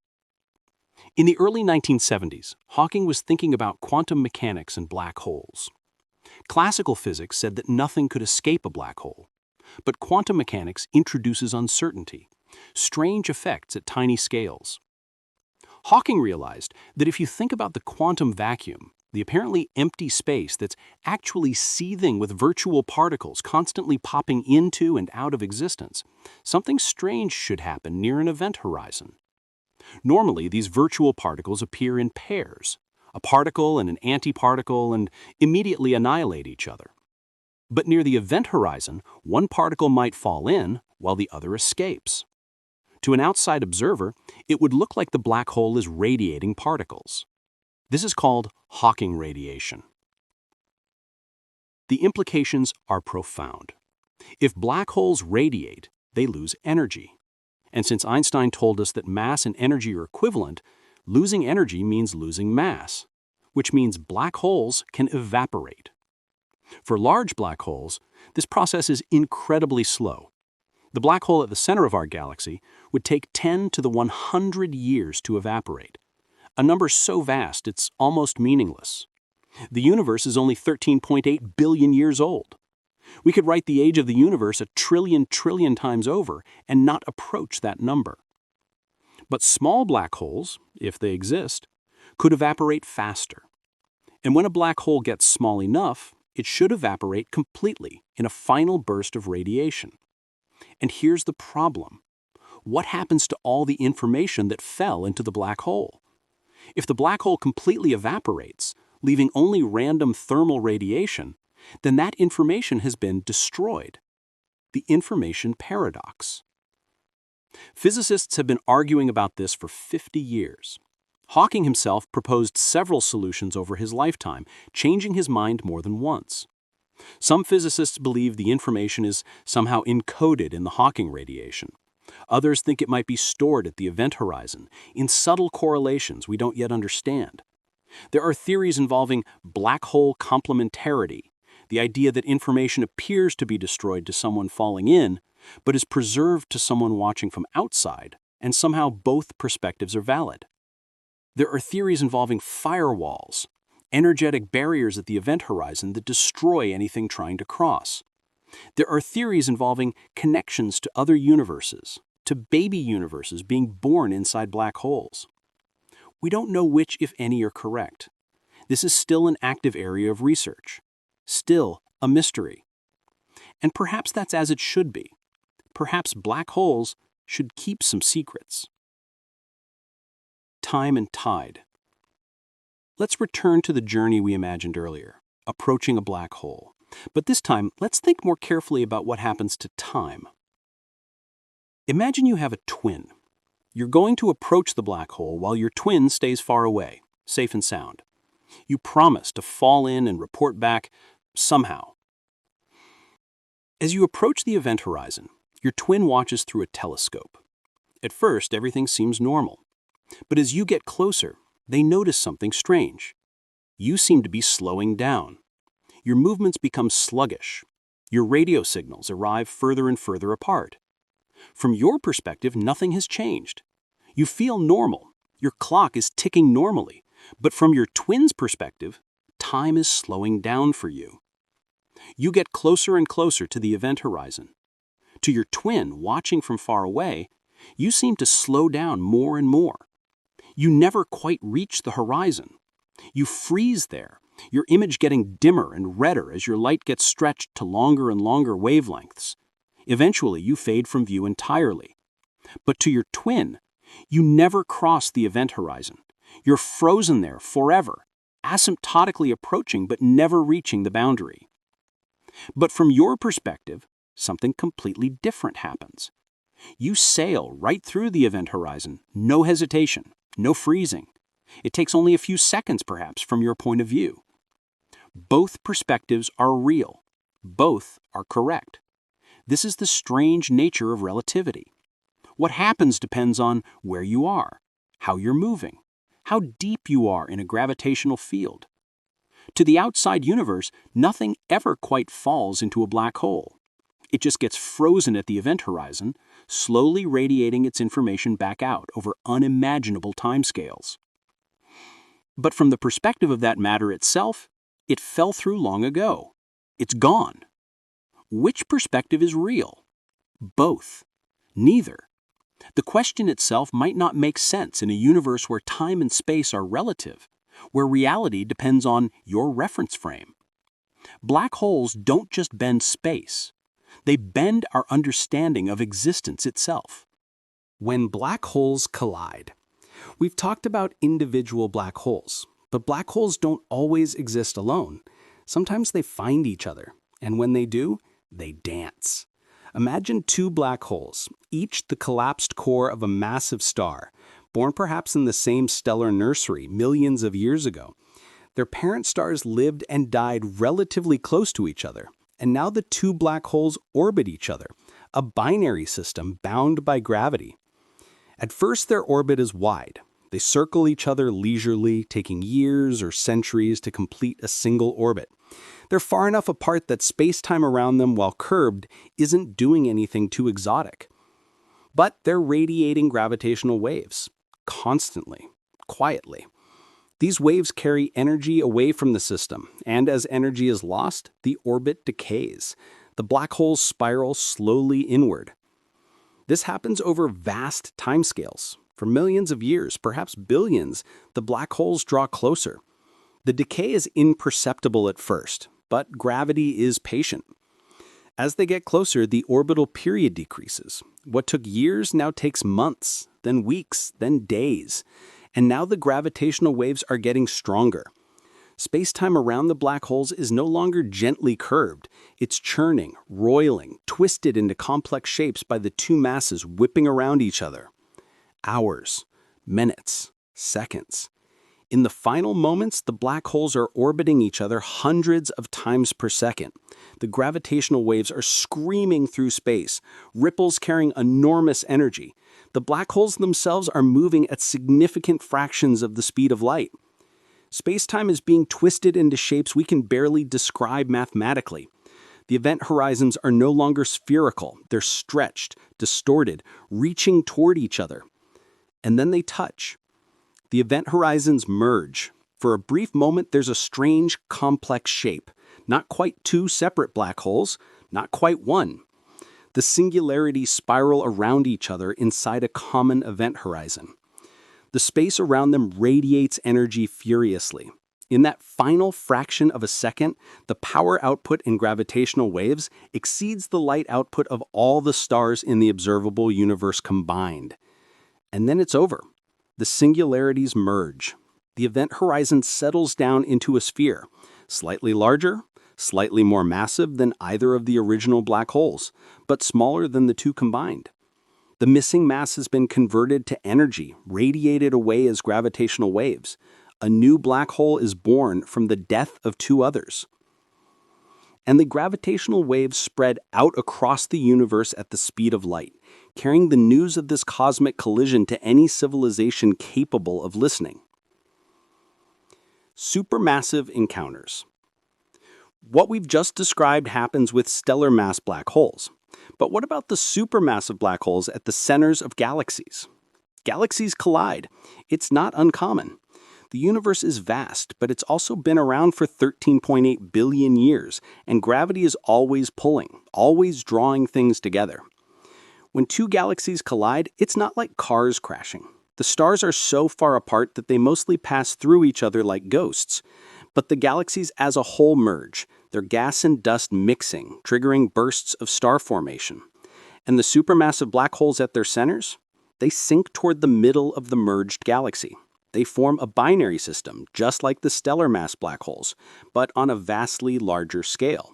In the early 1970s, Hawking was thinking about quantum mechanics and black holes. Classical physics said that nothing could escape a black hole, but quantum mechanics introduces uncertainty, strange effects at tiny scales. Hawking realized that if you think about the quantum vacuum, the apparently empty space that's actually seething with virtual particles constantly popping into and out of existence, something strange should happen near an event horizon. Normally, these virtual particles appear in pairs, a particle and an antiparticle, and immediately annihilate each other. But near the event horizon, one particle might fall in while the other escapes. To an outside observer, it would look like the black hole is radiating particles. This is called Hawking radiation. The implications are profound. If black holes radiate, they lose energy. And since Einstein told us that mass and energy are equivalent, losing energy means losing mass, which means black holes can evaporate. For large black holes, this process is incredibly slow. The black hole at the center of our galaxy would take 10 to the 100 years to evaporate, a number so vast it's almost meaningless. The universe is only 13.8 billion years old. We could write the age of the universe a trillion times over and not approach that number. But small black holes, if they exist, could evaporate faster. And when a black hole gets small enough, it should evaporate completely in a final burst of radiation. And here's the problem. What happens to all the information that fell into the black hole? If the black hole completely evaporates, leaving only random thermal radiation, then that information has been destroyed. The information paradox. Physicists have been arguing about this for 50 years. Hawking himself proposed several solutions over his lifetime, changing his mind more than once. Some physicists believe the information is somehow encoded in the Hawking radiation. Others think it might be stored at the event horizon, in subtle correlations we don't yet understand. There are theories involving black hole complementarity, the idea that information appears to be destroyed to someone falling in, but is preserved to someone watching from outside, and somehow both perspectives are valid. There are theories involving firewalls, energetic barriers at the event horizon that destroy anything trying to cross. There are theories involving connections to other universes, to baby universes being born inside black holes. We don't know which, if any, are correct. This is still an active area of research. Still a mystery. And perhaps that's as it should be. Perhaps black holes should keep some secrets. Time and tide. Let's return to the journey we imagined earlier, approaching a black hole. But this time, let's think more carefully about what happens to time. Imagine you have a twin. You're going to approach the black hole while your twin stays far away, safe and sound. You promise to fall in and report back somehow. As you approach the event horizon, your twin watches through a telescope. At first, everything seems normal. But as you get closer, they notice something strange. You seem to be slowing down. Your movements become sluggish. Your radio signals arrive further and further apart. From your perspective, nothing has changed. You feel normal. Your clock is ticking normally. But from your twin's perspective, time is slowing down for you. You get closer and closer to the event horizon. To your twin, watching from far away, you seem to slow down more and more. You never quite reach the horizon. You freeze there, your image getting dimmer and redder as your light gets stretched to longer and longer wavelengths. Eventually, you fade from view entirely. But to your twin, you never cross the event horizon. You're frozen there forever, asymptotically approaching but never reaching the boundary. But from your perspective, something completely different happens. You sail right through the event horizon, no hesitation, no freezing. It takes only a few seconds, perhaps, from your point of view. Both perspectives are real. Both are correct. This is the strange nature of relativity. What happens depends on where you are, how you're moving, how deep you are in a gravitational field. To the outside universe, nothing ever quite falls into a black hole. It just gets frozen at the event horizon, slowly radiating its information back out over unimaginable timescales. But from the perspective of that matter itself, it fell through long ago. It's gone. Which perspective is real? Both. Neither. The question itself might not make sense in a universe where time and space are relative, where reality depends on your reference frame. Black holes don't just bend space. They bend our understanding of existence itself. When black holes collide. We've talked about individual black holes, but black holes don't always exist alone. Sometimes they find each other, and when they do, they dance. Imagine two black holes, each the collapsed core of a massive star, born perhaps in the same stellar nursery millions of years ago. Their parent stars lived and died relatively close to each other, and now the two black holes orbit each other, a binary system bound by gravity. At first, their orbit is wide. They circle each other leisurely, taking years or centuries to complete a single orbit. They're far enough apart that space-time around them, while curved, isn't doing anything too exotic. But they're radiating gravitational waves, constantly, quietly. These waves carry energy away from the system, and as energy is lost, the orbit decays. The black holes spiral slowly inward. This happens over vast timescales. For millions of years, perhaps billions, the black holes draw closer. The decay is imperceptible at first, but gravity is patient. As they get closer, the orbital period decreases. What took years now takes months, then weeks, then days. And now the gravitational waves are getting stronger. Space-time around the black holes is no longer gently curved. It's churning, roiling, twisted into complex shapes by the two masses whipping around each other. Hours, minutes, seconds. In the final moments, the black holes are orbiting each other hundreds of times per second. The gravitational waves are screaming through space, ripples carrying enormous energy. The black holes themselves are moving at significant fractions of the speed of light. Space-time is being twisted into shapes we can barely describe mathematically. The event horizons are no longer spherical. They're stretched, distorted, reaching toward each other. And then they touch. The event horizons merge. For a brief moment, there's a strange, complex shape. Not quite two separate black holes, not quite one. The singularities spiral around each other inside a common event horizon. The space around them radiates energy furiously. In that final fraction of a second, the power output in gravitational waves exceeds the light output of all the stars in the observable universe combined. And then it's over. The singularities merge. The event horizon settles down into a sphere, slightly larger, slightly more massive than either of the original black holes, but smaller than the two combined. The missing mass has been converted to energy, radiated away as gravitational waves. A new black hole is born from the death of two others. And the gravitational waves spread out across the universe at the speed of light, carrying the news of this cosmic collision to any civilization capable of listening. Supermassive encounters. What we've just described happens with stellar mass black holes. But what about the supermassive black holes at the centers of galaxies? Galaxies collide. It's not uncommon. The universe is vast, but it's also been around for 13.8 billion years, and gravity is always pulling, always drawing things together. When two galaxies collide, it's not like cars crashing. The stars are so far apart that they mostly pass through each other like ghosts. But the galaxies as a whole merge, their gas and dust mixing, triggering bursts of star formation. And the supermassive black holes at their centers? They sink toward the middle of the merged galaxy. They form a binary system, just like the stellar mass black holes, but on a vastly larger scale.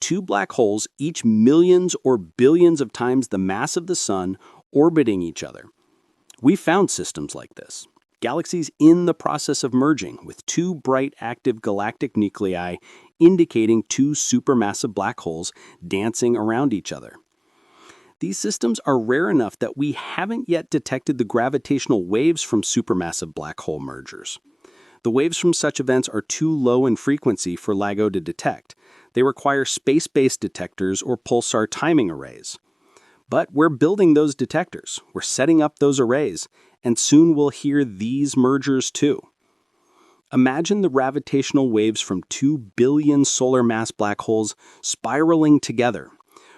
Two black holes, each millions or billions of times the mass of the sun, orbiting each other. We found systems like this. galaxies in the process of merging, with two bright active galactic nuclei indicating two supermassive black holes dancing around each other. These systems are rare enough that we haven't yet detected the gravitational waves from supermassive black hole mergers. The waves from such events are too low in frequency for LIGO to detect. They require space-based detectors or pulsar timing arrays. But we're building those detectors, we're setting up those arrays, and soon we'll hear these mergers too. Imagine the gravitational waves from 2 billion solar mass black holes spiraling together.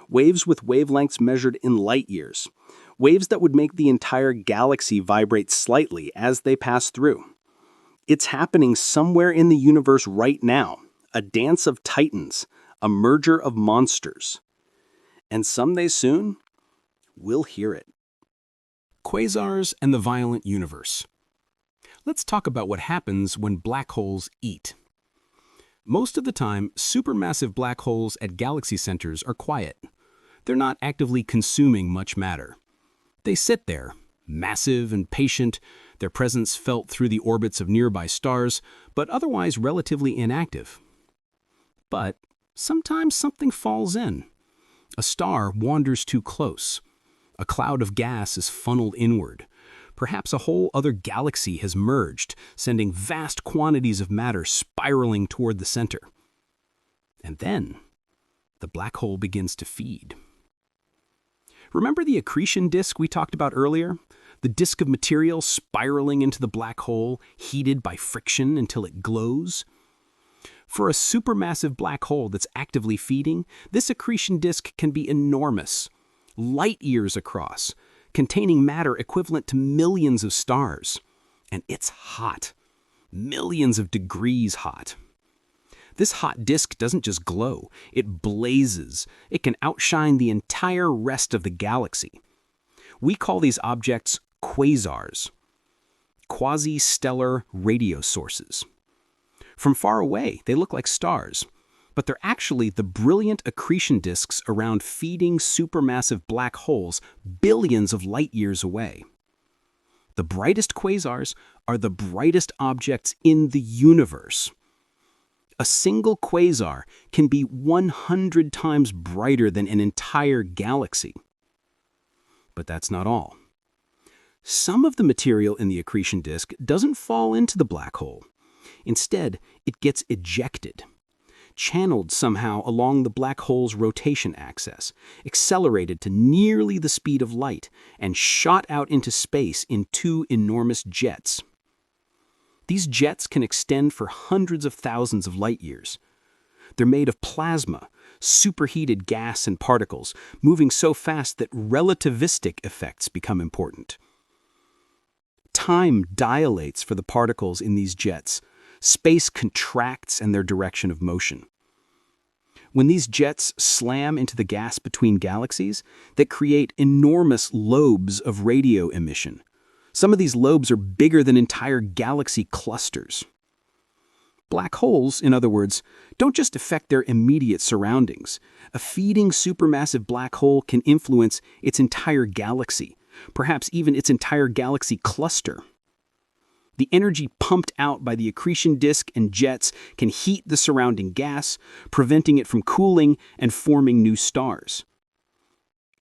Waves with wavelengths measured in light years. Waves that would make the entire galaxy vibrate slightly as they pass through. It's happening somewhere in the universe right now. A dance of titans, a merger of monsters. And someday soon, we'll hear it. Quasars and the violent universe. Let's talk about what happens when black holes eat. Most of the time, supermassive black holes at galaxy centers are quiet. They're not actively consuming much matter. They sit there, massive and patient, their presence felt through the orbits of nearby stars, but otherwise relatively inactive. But sometimes something falls in. A star wanders too close. A cloud of gas is funneled inward. Perhaps a whole other galaxy has merged, sending vast quantities of matter spiraling toward the center. And then, the black hole begins to feed. Remember the accretion disk we talked about earlier? The disk of material spiraling into the black hole, heated by friction until it glows? For a supermassive black hole that's actively feeding, this accretion disk can be enormous, light years across, containing matter equivalent to millions of stars. And it's hot, millions of degrees hot. This hot disk doesn't just glow, it blazes. It can outshine the entire rest of the galaxy. We call these objects quasars, quasi-stellar radio sources. From far away, they look like stars, but they're actually the brilliant accretion disks around feeding supermassive black holes billions of light years away. The brightest quasars are the brightest objects in the universe. A single quasar can be 100 times brighter than an entire galaxy. But that's not all. Some of the material in the accretion disk doesn't fall into the black hole. Instead, it gets ejected, channeled somehow along the black hole's rotation axis, accelerated to nearly the speed of light, and shot out into space in two enormous jets. These jets can extend for hundreds of thousands of light years. They're made of plasma, superheated gas and particles, moving so fast that relativistic effects become important. Time dilates for the particles in these jets. Space contracts in their direction of motion. When these jets slam into the gas between galaxies, that create enormous lobes of radio emission. Some of these lobes are bigger than entire galaxy clusters. Black holes, in other words, don't just affect their immediate surroundings. A feeding supermassive black hole can influence its entire galaxy, perhaps even its entire galaxy cluster. The energy pumped out by the accretion disk and jets can heat the surrounding gas, preventing it from cooling and forming new stars.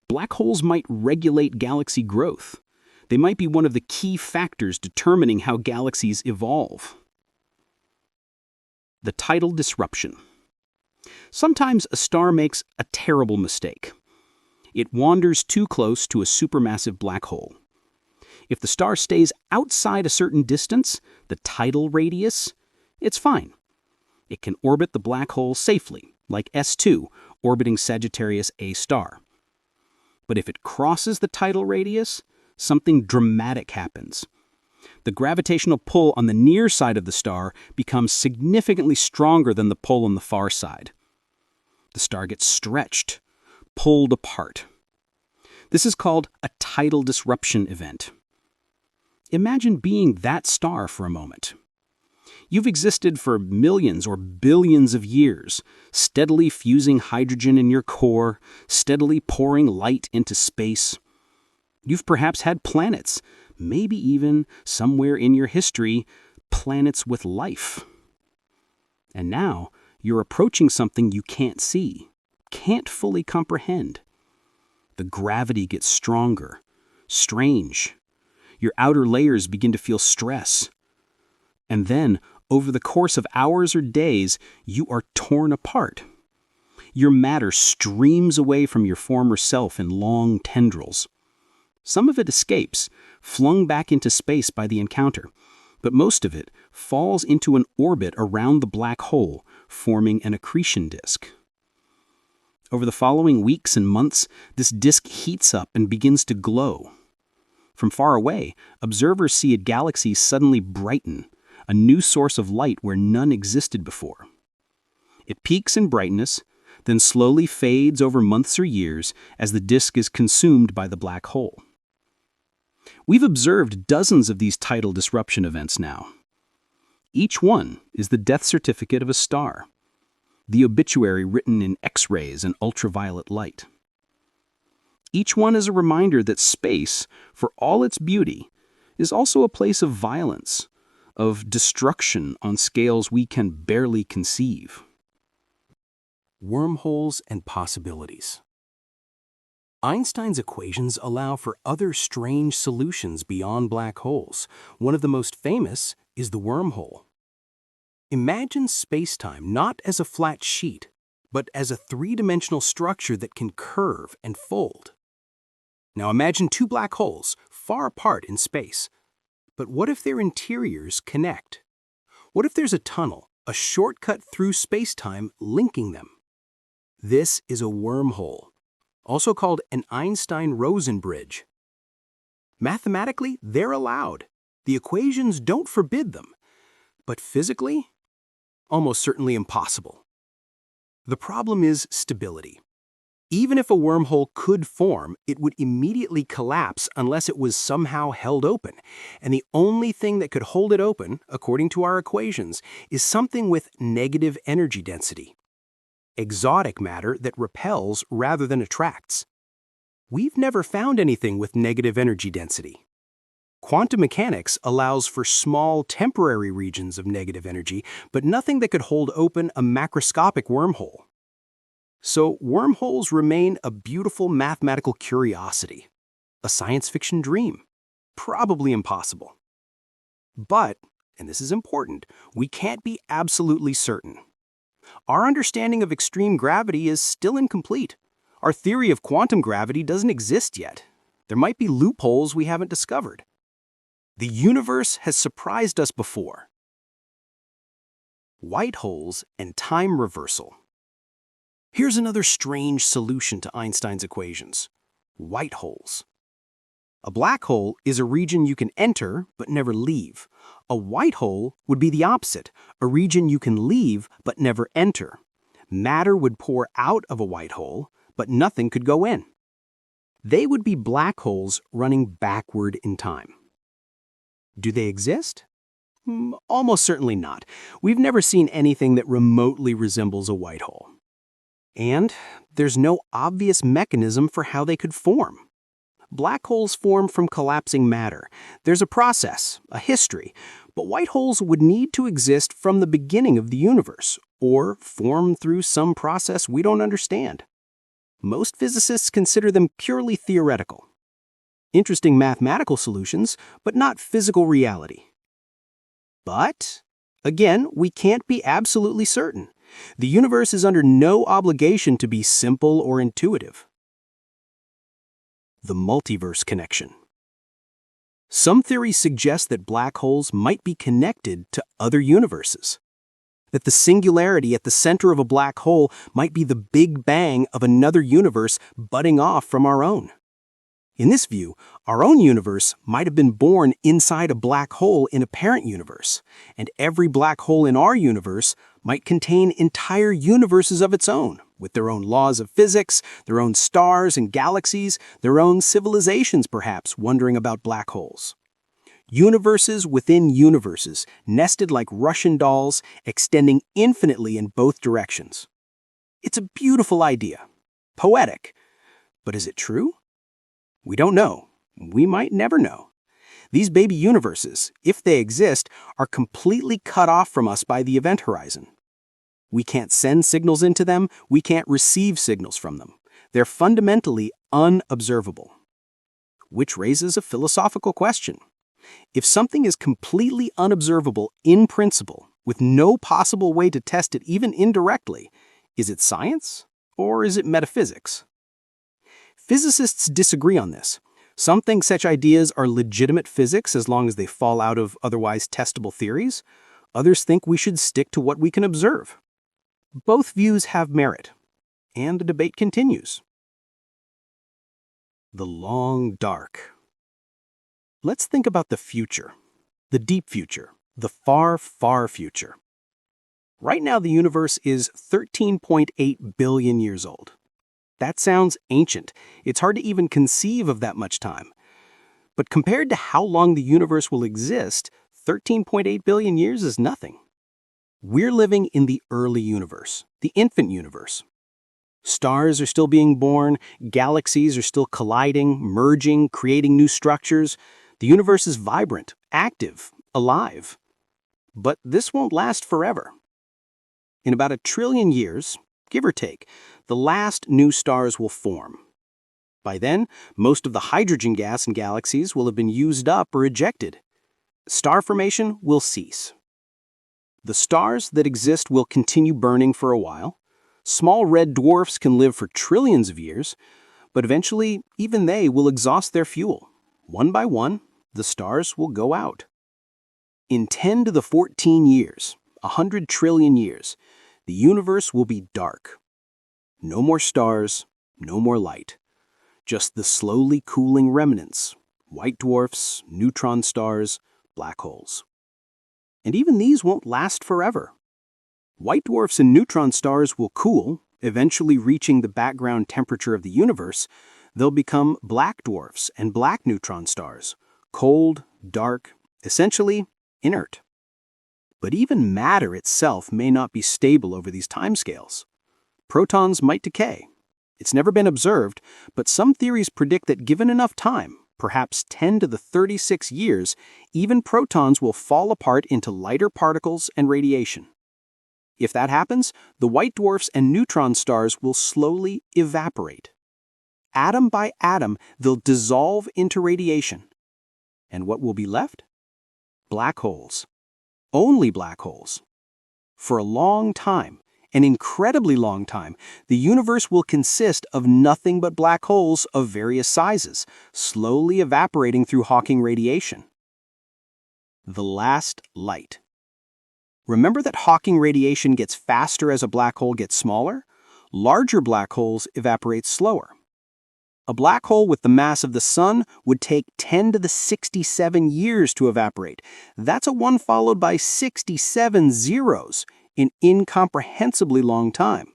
Black holes might regulate galaxy growth. They might be one of the key factors determining how galaxies evolve. The tidal disruption. Sometimes a star makes a terrible mistake. It wanders too close to a supermassive black hole. If the star stays outside a certain distance, the tidal radius, it's fine. It can orbit the black hole safely, like S2 orbiting Sagittarius A star. But if it crosses the tidal radius, something dramatic happens. The gravitational pull on the near side of the star becomes significantly stronger than the pull on the far side. The star gets stretched, pulled apart. This is called a tidal disruption event. Imagine being that star for a moment. You've existed for millions or billions of years, steadily fusing hydrogen in your core, steadily pouring light into space. You've perhaps had planets, maybe even, somewhere in your history, planets with life. And now, you're approaching something you can't see, can't fully comprehend. The gravity gets stronger, strange. Your outer layers begin to feel stress. And then, over the course of hours or days, you are torn apart. Your matter streams away from your former self in long tendrils. Some of it escapes, flung back into space by the encounter, but most of it falls into an orbit around the black hole, forming an accretion disk. Over the following weeks and months, this disk heats up and begins to glow. From far away, observers see a galaxy suddenly brighten, a new source of light where none existed before. It peaks in brightness, then slowly fades over months or years as the disk is consumed by the black hole. We've observed dozens of these tidal disruption events now. Each one is the death certificate of a star, the obituary written in X-rays and ultraviolet light. Each one is a reminder that space, for all its beauty, is also a place of violence, of destruction on scales we can barely conceive. Wormholes and possibilities. Einstein's equations allow for other strange solutions beyond black holes. One of the most famous is the wormhole. Imagine spacetime not as a flat sheet, but as a three-dimensional structure that can curve and fold. Now imagine two black holes, far apart in space. But what if their interiors connect? What if there's a tunnel, a shortcut through spacetime linking them? This is a wormhole, also called an Einstein-Rosen bridge. Mathematically, they're allowed. The equations don't forbid them. But physically, almost certainly impossible. The problem is stability. Even if a wormhole could form, it would immediately collapse unless it was somehow held open. And the only thing that could hold it open, according to our equations, is something with negative energy density. Exotic matter that repels rather than attracts. We've never found anything with negative energy density. Quantum mechanics allows for small temporary regions of negative energy, but nothing that could hold open a macroscopic wormhole. So wormholes remain a beautiful mathematical curiosity, a science fiction dream, probably impossible. But, and this is important, we can't be absolutely certain. Our understanding of extreme gravity is still incomplete. Our theory of quantum gravity doesn't exist yet. There might be loopholes we haven't discovered. The universe has surprised us before. White holes and time reversal. Here's another strange solution to Einstein's equations: white holes. A black hole is a region you can enter but never leave. A white hole would be the opposite, a region you can leave but never enter. Matter would pour out of a white hole, but nothing could go in. They would be black holes running backward in time. Do they exist? Almost certainly not. We've never seen anything that remotely resembles a white hole. And there's no obvious mechanism for how they could form. Black holes form from collapsing matter. There's a process, a history, but white holes would need to exist from the beginning of the universe, or form through some process we don't understand. Most physicists consider them purely theoretical. Interesting mathematical solutions, but not physical reality. But, again, we can't be absolutely certain. The universe is under no obligation to be simple or intuitive. The multiverse connection. Some theories suggest that black holes might be connected to other universes. That the singularity at the center of a black hole might be the Big Bang of another universe budding off from our own. In this view, our own universe might have been born inside a black hole in a parent universe, and every black hole in our universe might contain entire universes of its own, with their own laws of physics, their own stars and galaxies, their own civilizations perhaps wondering about black holes. Universes within universes, nested like Russian dolls, extending infinitely in both directions. It's a beautiful idea, poetic, but is it true? We don't know. We might never know. These baby universes, if they exist, are completely cut off from us by the event horizon. We can't send signals into them, we can't receive signals from them. They're fundamentally unobservable. Which raises a philosophical question. If something is completely unobservable in principle, with no possible way to test it even indirectly, is it science or is it metaphysics? Physicists disagree on this. Some think such ideas are legitimate physics as long as they fall out of otherwise testable theories. Others think we should stick to what we can observe. Both views have merit, and the debate continues. The long dark. Let's think about the future, the deep future, the far, far future. Right now, the universe is 13.8 billion years old. That sounds ancient. It's hard to even conceive of that much time. But compared to how long the universe will exist, 13.8 billion years is nothing. We're living in the early universe, the infant universe. Stars are still being born, galaxies are still colliding, merging, creating new structures. The universe is vibrant, active, alive. But this won't last forever. In about 1 trillion years, give or take, the last new stars will form. By then, most of the hydrogen gas in galaxies will have been used up or ejected. Star formation will cease. The stars that exist will continue burning for a while. Small red dwarfs can live for trillions of years, but eventually even they will exhaust their fuel. One by one, the stars will go out. In 10 to the 14 years, 100 trillion years, the universe will be dark. No more stars, no more light. Just the slowly cooling remnants, white dwarfs, neutron stars, black holes. And even these won't last forever. White dwarfs and neutron stars will cool, eventually reaching the background temperature of the universe. They'll become black dwarfs and black neutron stars, cold, dark, essentially inert. But even matter itself may not be stable over these timescales. Protons might decay. It's never been observed, but some theories predict that given enough time, perhaps 10 to the 36 years, even protons will fall apart into lighter particles and radiation. If that happens, the white dwarfs and neutron stars will slowly evaporate. Atom by atom, they'll dissolve into radiation. And what will be left? Black holes. Only black holes. For a long time, an incredibly long time, the universe will consist of nothing but black holes of various sizes, slowly evaporating through Hawking radiation. The last light. Remember that Hawking radiation gets faster as a black hole gets smaller? Larger black holes evaporate slower. A black hole with the mass of the Sun would take 10 to the 67 years to evaporate. That's a 1 followed by 67 zeros, an incomprehensibly long time.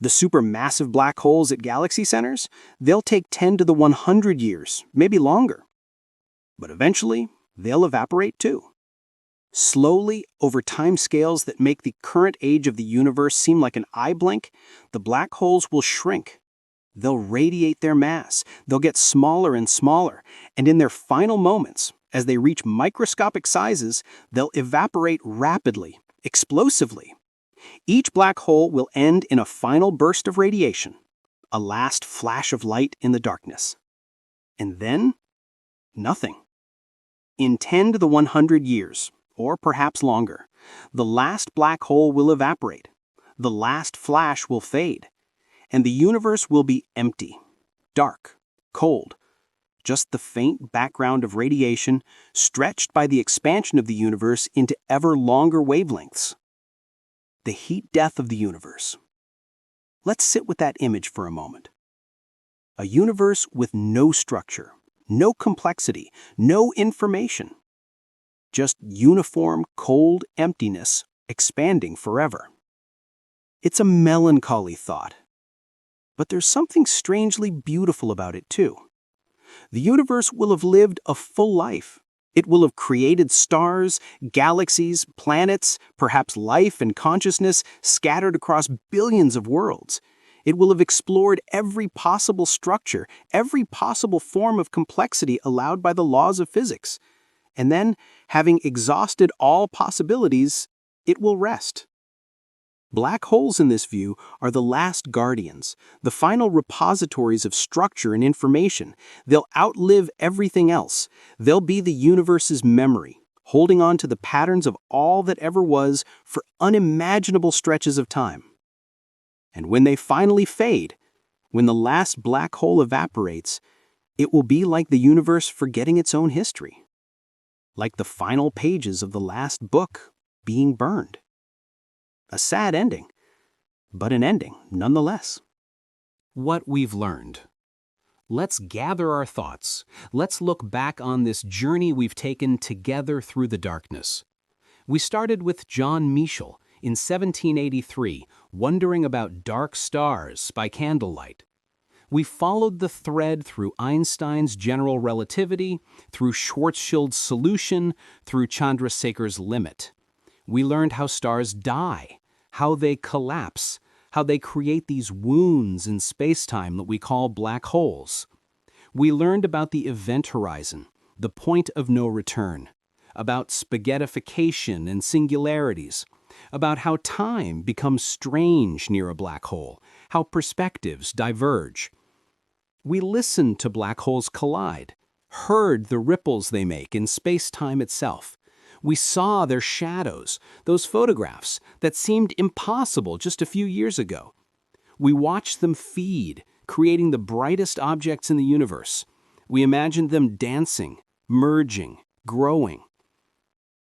The supermassive black holes at galaxy centers, they'll take 10 to the 100 years, maybe longer. But eventually, they'll evaporate too. Slowly, over time scales that make the current age of the universe seem like an eye blink, the black holes will shrink. They'll radiate their mass, they'll get smaller and smaller, and in their final moments, as they reach microscopic sizes, they'll evaporate rapidly, explosively. Each black hole will end in a final burst of radiation, a last flash of light in the darkness. And then, nothing. In 10 to the 100 years, or perhaps longer, the last black hole will evaporate, the last flash will fade, and the universe will be empty, dark, cold, just the faint background of radiation stretched by the expansion of the universe into ever longer wavelengths. The heat death of the universe. Let's sit with that image for a moment. A universe with no structure, no complexity, no information. Just uniform, cold emptiness expanding forever. It's a melancholy thought. But there's something strangely beautiful about it too. The universe will have lived a full life. It will have created stars, galaxies, planets, perhaps life and consciousness scattered across billions of worlds. It will have explored every possible structure, every possible form of complexity allowed by the laws of physics. And then, having exhausted all possibilities, it will rest. Black holes in this view are the last guardians, the final repositories of structure and information. They'll outlive everything else. They'll be the universe's memory, holding on to the patterns of all that ever was for unimaginable stretches of time. And when they finally fade, when the last black hole evaporates, it will be like the universe forgetting its own history, like the final pages of the last book being burned. A sad ending, but an ending nonetheless. What we've learned. Let's gather our thoughts. Let's look back on this journey we've taken together through the darkness. We started with John Michell in 1783, wondering about dark stars by candlelight. We followed the thread through Einstein's general relativity, through Schwarzschild's solution, through Chandrasekhar's limit. We learned how stars die, how they collapse, how they create these wounds in spacetime that we call black holes. We learned about the event horizon, the point of no return, about spaghettification and singularities, about how time becomes strange near a black hole, how perspectives diverge. We listened to black holes collide, heard the ripples they make in space-time itself. We saw their shadows, those photographs that seemed impossible just a few years ago. We watched them feed, creating the brightest objects in the universe. We imagined them dancing, merging, growing.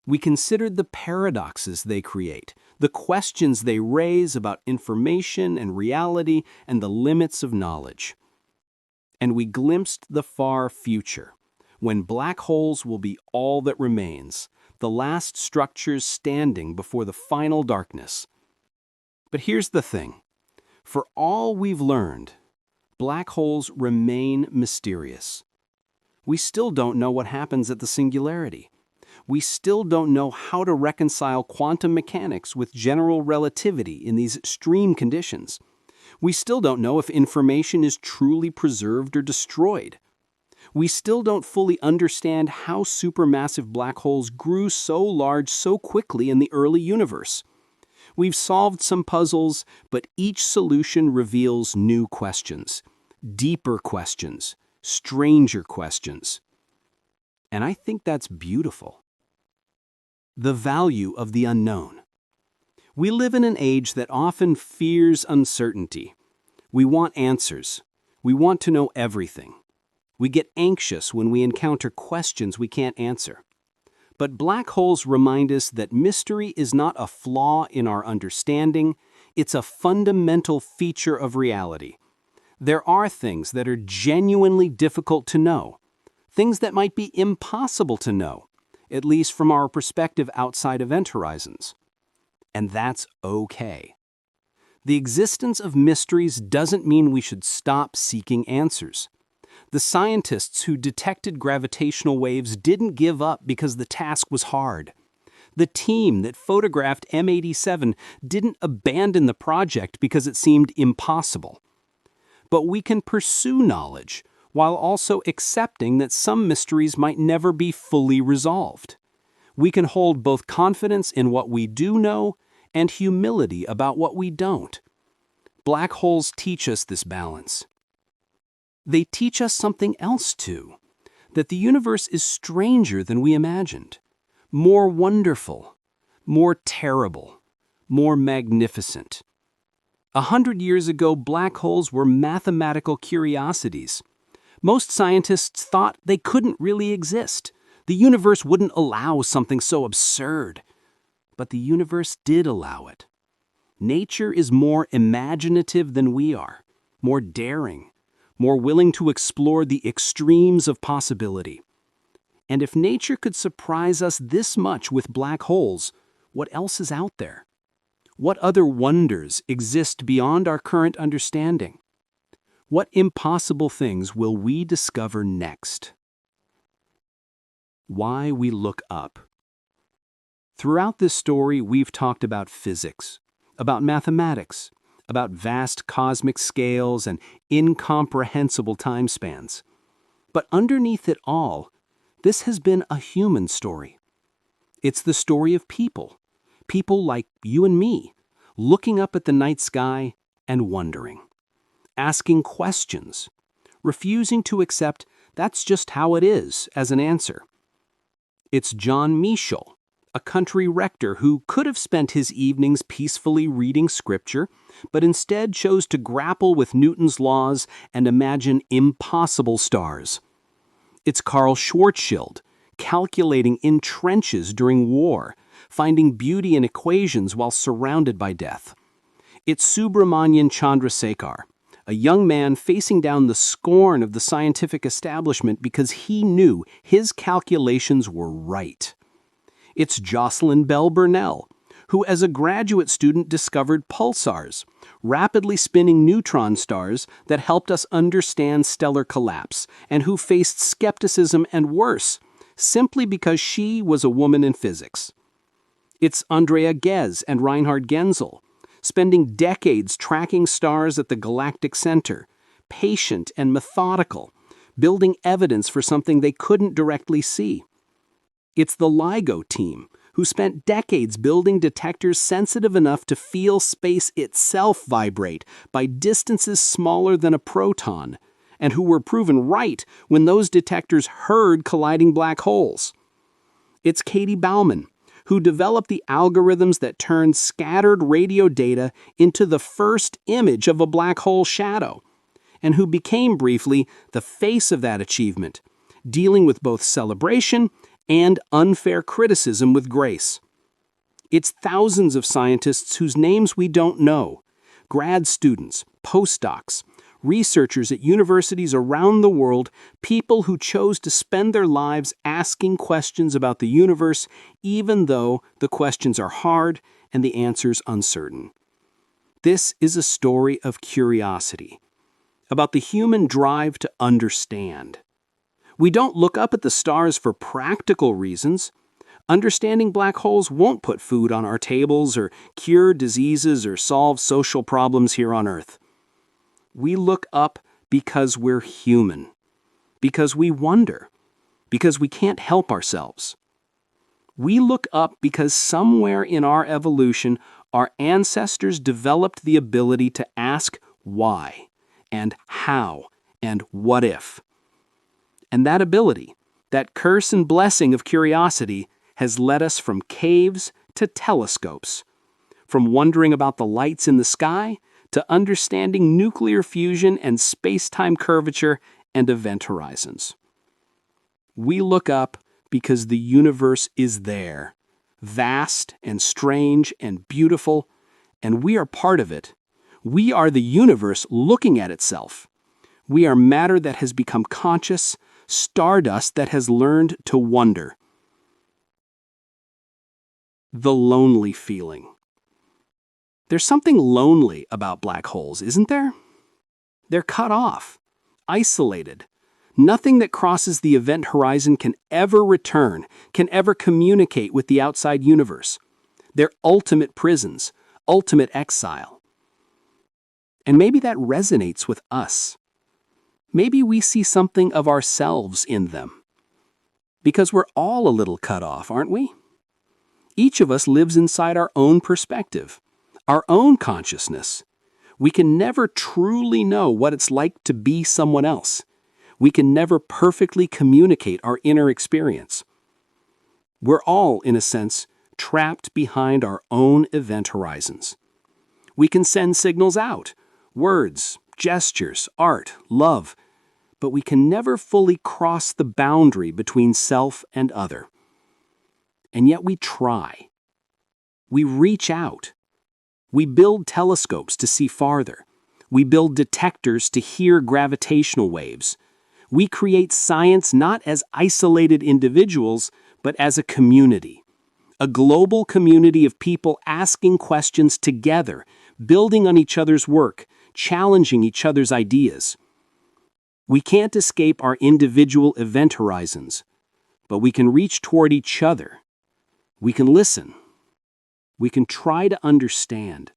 We considered the paradoxes they create, the questions they raise about information and reality and the limits of knowledge. And we glimpsed the far future, when black holes will be all that remains, the last structures standing before the final darkness. But here's the thing. For all we've learned, black holes remain mysterious. We still don't know what happens at the singularity. We still don't know how to reconcile quantum mechanics with general relativity in these extreme conditions. We still don't know if information is truly preserved or destroyed. We still don't fully understand how supermassive black holes grew so large so quickly in the early universe. We've solved some puzzles, but each solution reveals new questions, deeper questions, stranger questions. And I think that's beautiful. The value of the unknown. We live in an age that often fears uncertainty. We want answers. We want to know everything. We get anxious when we encounter questions we can't answer. But black holes remind us that mystery is not a flaw in our understanding, it's a fundamental feature of reality. There are things that are genuinely difficult to know, things that might be impossible to know, at least from our perspective outside event horizons. And that's okay. The existence of mysteries doesn't mean we should stop seeking answers. The scientists who detected gravitational waves didn't give up because the task was hard. The team that photographed M87 didn't abandon the project because it seemed impossible. But we can pursue knowledge while also accepting that some mysteries might never be fully resolved. We can hold both confidence in what we do know and humility about what we don't. Black holes teach us this balance. They teach us something else too, that the universe is stranger than we imagined, more wonderful, more terrible, more magnificent. 100 years ago, black holes were mathematical curiosities. Most scientists thought they couldn't really exist. The universe wouldn't allow something so absurd. But the universe did allow it. Nature is more imaginative than we are, more daring, more willing to explore the extremes of possibility. And if nature could surprise us this much with black holes, what else is out there? What other wonders exist beyond our current understanding? What impossible things will we discover next? Why we look up. Throughout this story, we've talked about physics, about mathematics, about vast cosmic scales and incomprehensible time spans. But underneath it all, this has been a human story. It's the story of people like you and me, looking up at the night sky and wondering, asking questions, refusing to accept that's just how it is as an answer. It's John Michel, a country rector who could have spent his evenings peacefully reading scripture, but instead chose to grapple with Newton's laws and imagine impossible stars. It's Carl Schwarzschild, calculating in trenches during war, finding beauty in equations while surrounded by death. It's Subramanian Chandrasekhar, a young man facing down the scorn of the scientific establishment because he knew his calculations were right. It's Jocelyn Bell Burnell, who as a graduate student discovered pulsars, rapidly spinning neutron stars that helped us understand stellar collapse, and who faced skepticism and worse, simply because she was a woman in physics. It's Andrea Ghez and Reinhard Genzel, spending decades tracking stars at the galactic center, patient and methodical, building evidence for something they couldn't directly see. It's the LIGO team, who spent decades building detectors sensitive enough to feel space itself vibrate by distances smaller than a proton, and who were proven right when those detectors heard colliding black holes. It's Katie Bauman, who developed the algorithms that turned scattered radio data into the first image of a black hole shadow, and who became briefly the face of that achievement, dealing with both celebration and unfair criticism with grace. It's thousands of scientists whose names we don't know, grad students, postdocs, researchers at universities around the world, people who chose to spend their lives asking questions about the universe, even though the questions are hard and the answers uncertain. This is a story of curiosity, about the human drive to understand. We don't look up at the stars for practical reasons. Understanding black holes won't put food on our tables or cure diseases or solve social problems here on Earth. We look up because we're human, because we wonder, because we can't help ourselves. We look up because somewhere in our evolution, our ancestors developed the ability to ask why, and how, and what if. And that ability, that curse and blessing of curiosity, has led us from caves to telescopes, from wondering about the lights in the sky to understanding nuclear fusion and space-time curvature and event horizons. We look up because the universe is there, vast and strange and beautiful, and we are part of it. We are the universe looking at itself. We are matter that has become conscious, stardust that has learned to wonder. The lonely feeling. There's something lonely about black holes, isn't there? They're cut off, isolated. Nothing that crosses the event horizon can ever return, can ever communicate with the outside universe. They're ultimate prisons, ultimate exile. And maybe that resonates with us. Maybe we see something of ourselves in them. Because we're all a little cut off, aren't we? Each of us lives inside our own perspective, our own consciousness. We can never truly know what it's like to be someone else. We can never perfectly communicate our inner experience. We're all, in a sense, trapped behind our own event horizons. We can send signals out, words, gestures, art, love, but we can never fully cross the boundary between self and other. And yet we try. We reach out. We build telescopes to see farther. We build detectors to hear gravitational waves. We create science not as isolated individuals, but as a community. A global community of people asking questions together, building on each other's work, challenging each other's ideas. We can't escape our individual event horizons, but we can reach toward each other. We can listen. We can try to understand.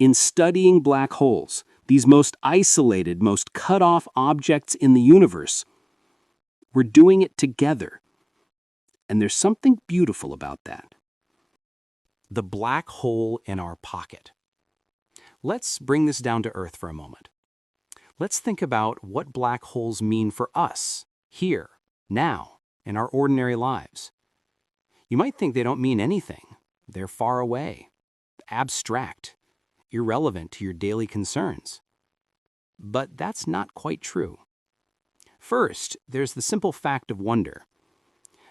In studying black holes, these most isolated, most cut-off objects in the universe, we're doing it together. And there's something beautiful about that. The black hole in our pocket. Let's bring this down to earth for a moment. Let's think about what black holes mean for us, here, now, in our ordinary lives. You might think they don't mean anything. They're far away, abstract, irrelevant to your daily concerns. But that's not quite true. First, there's the simple fact of wonder.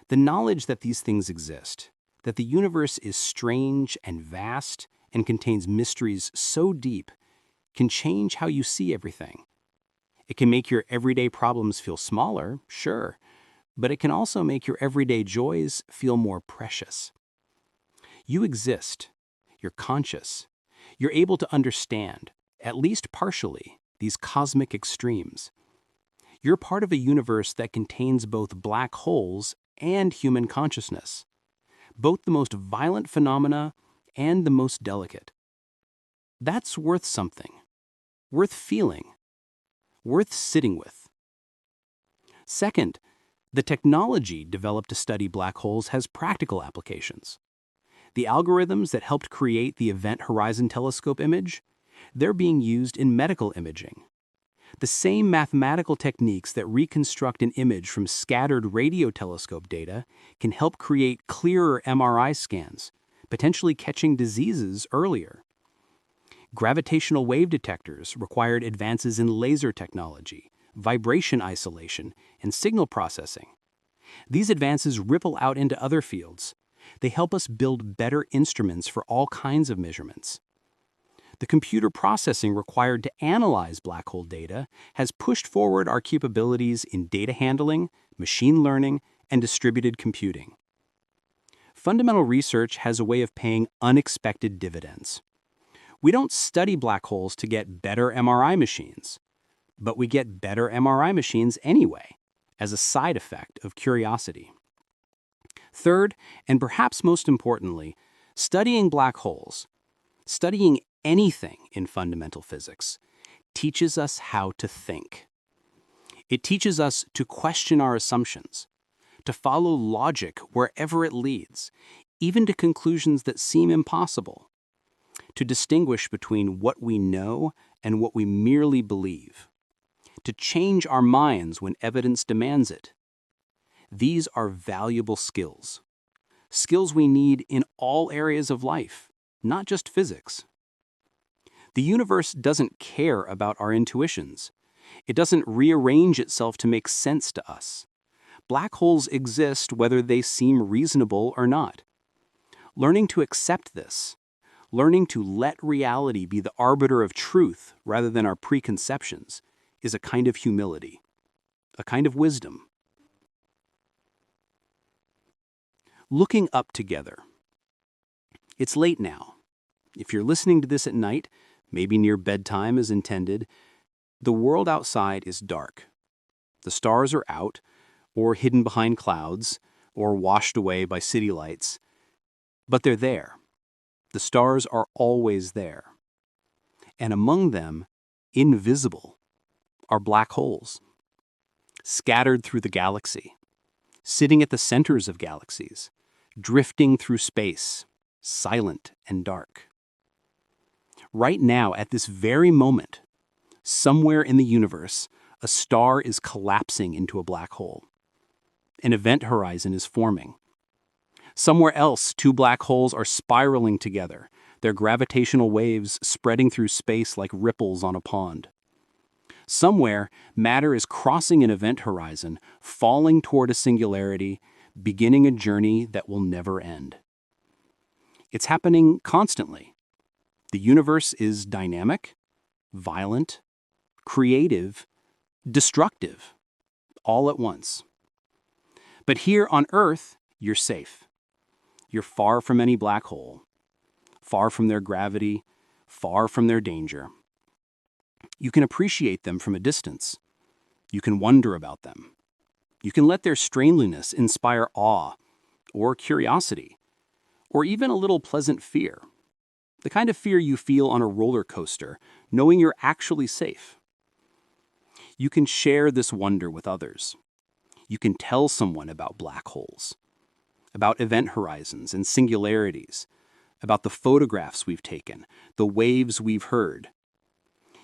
The knowledge that these things exist, that the universe is strange and vast and contains mysteries so deep, can change how you see everything. It can make your everyday problems feel smaller, sure, but it can also make your everyday joys feel more precious. You exist, you're conscious, you're able to understand, at least partially, these cosmic extremes. You're part of a universe that contains both black holes and human consciousness, both the most violent phenomena and the most delicate. That's worth something, worth feeling, worth sitting with. Second, the technology developed to study black holes has practical applications. The algorithms that helped create the Event Horizon Telescope image, they're being used in medical imaging. The same mathematical techniques that reconstruct an image from scattered radio telescope data can help create clearer MRI scans, potentially catching diseases earlier. Gravitational wave detectors required advances in laser technology, vibration isolation, and signal processing. These advances ripple out into other fields. They help us build better instruments for all kinds of measurements. The computer processing required to analyze black hole data has pushed forward our capabilities in data handling, machine learning, and distributed computing. Fundamental research has a way of paying unexpected dividends. We don't study black holes to get better MRI machines, but we get better MRI machines anyway, as a side effect of curiosity. Third, and perhaps most importantly, studying black holes, studying anything in fundamental physics, teaches us how to think. It teaches us to question our assumptions, to follow logic wherever it leads, even to conclusions that seem impossible, to distinguish between what we know and what we merely believe, to change our minds when evidence demands it. These are valuable skills, skills we need in all areas of life, not just physics. The universe doesn't care about our intuitions. It doesn't rearrange itself to make sense to us. Black holes exist whether they seem reasonable or not. Learning to accept this, learning to let reality be the arbiter of truth rather than our preconceptions, is a kind of humility, a kind of wisdom. Looking up together. It's late now. If you're listening to this at night, maybe near bedtime as intended, the world outside is dark. The stars are out, or hidden behind clouds, or washed away by city lights. But they're there. The stars are always there. And among them, invisible, are black holes, scattered through the galaxy, sitting at the centers of galaxies, drifting through space, silent and dark. Right now, at this very moment, somewhere in the universe, a star is collapsing into a black hole. An event horizon is forming. Somewhere else, two black holes are spiraling together, their gravitational waves spreading through space like ripples on a pond. Somewhere, matter is crossing an event horizon, falling toward a singularity, beginning a journey that will never end. It's happening constantly. The universe is dynamic, violent, creative, destructive, all at once. But here on Earth, you're safe. You're far from any black hole, far from their gravity, far from their danger. You can appreciate them from a distance. You can wonder about them. You can let their strangeliness inspire awe or curiosity, or even a little pleasant fear. The kind of fear you feel on a roller coaster, knowing you're actually safe. You can share this wonder with others. You can tell someone about black holes, about event horizons and singularities, about the photographs we've taken, the waves we've heard.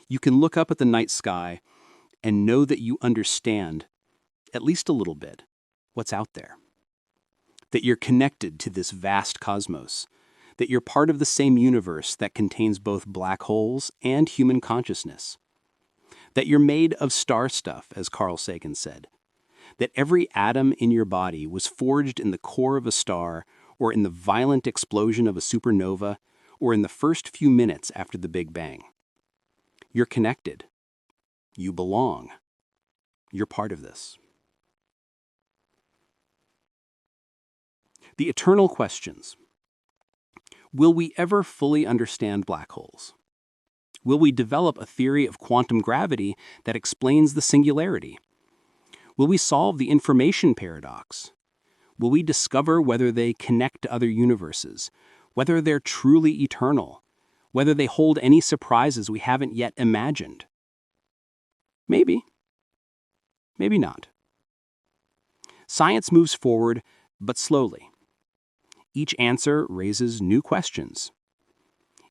You can look up at the night sky and know that you understand, at least a little bit, what's out there. That you're connected to this vast cosmos, that you're part of the same universe that contains both black holes and human consciousness. That you're made of star stuff, as Carl Sagan said. That every atom in your body was forged in the core of a star, or in the violent explosion of a supernova, or in the first few minutes after the Big Bang. You're connected. You belong. You're part of this. The eternal questions. Will we ever fully understand black holes? Will we develop a theory of quantum gravity that explains the singularity? Will we solve the information paradox? Will we discover whether they connect to other universes, whether they're truly eternal, whether they hold any surprises we haven't yet imagined? Maybe. Maybe not. Science moves forward, but slowly. Each answer raises new questions.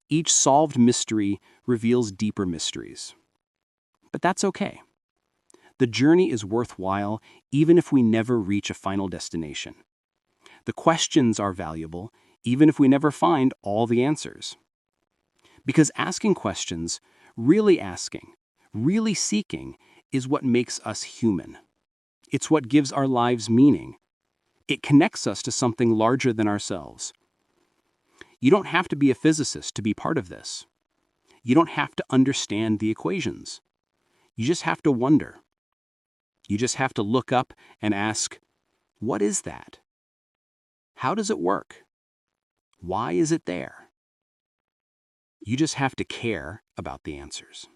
Each solved mystery reveals deeper mysteries. But that's okay. The journey is worthwhile even if we never reach a final destination. The questions are valuable even if we never find all the answers. Because asking questions, really asking, really seeking, is what makes us human. It's what gives our lives meaning. It connects us to something larger than ourselves. You don't have to be a physicist to be part of this. You don't have to understand the equations. You just have to wonder. You just have to look up and ask, what is that? How does it work? Why is it there? You just have to care about the answers.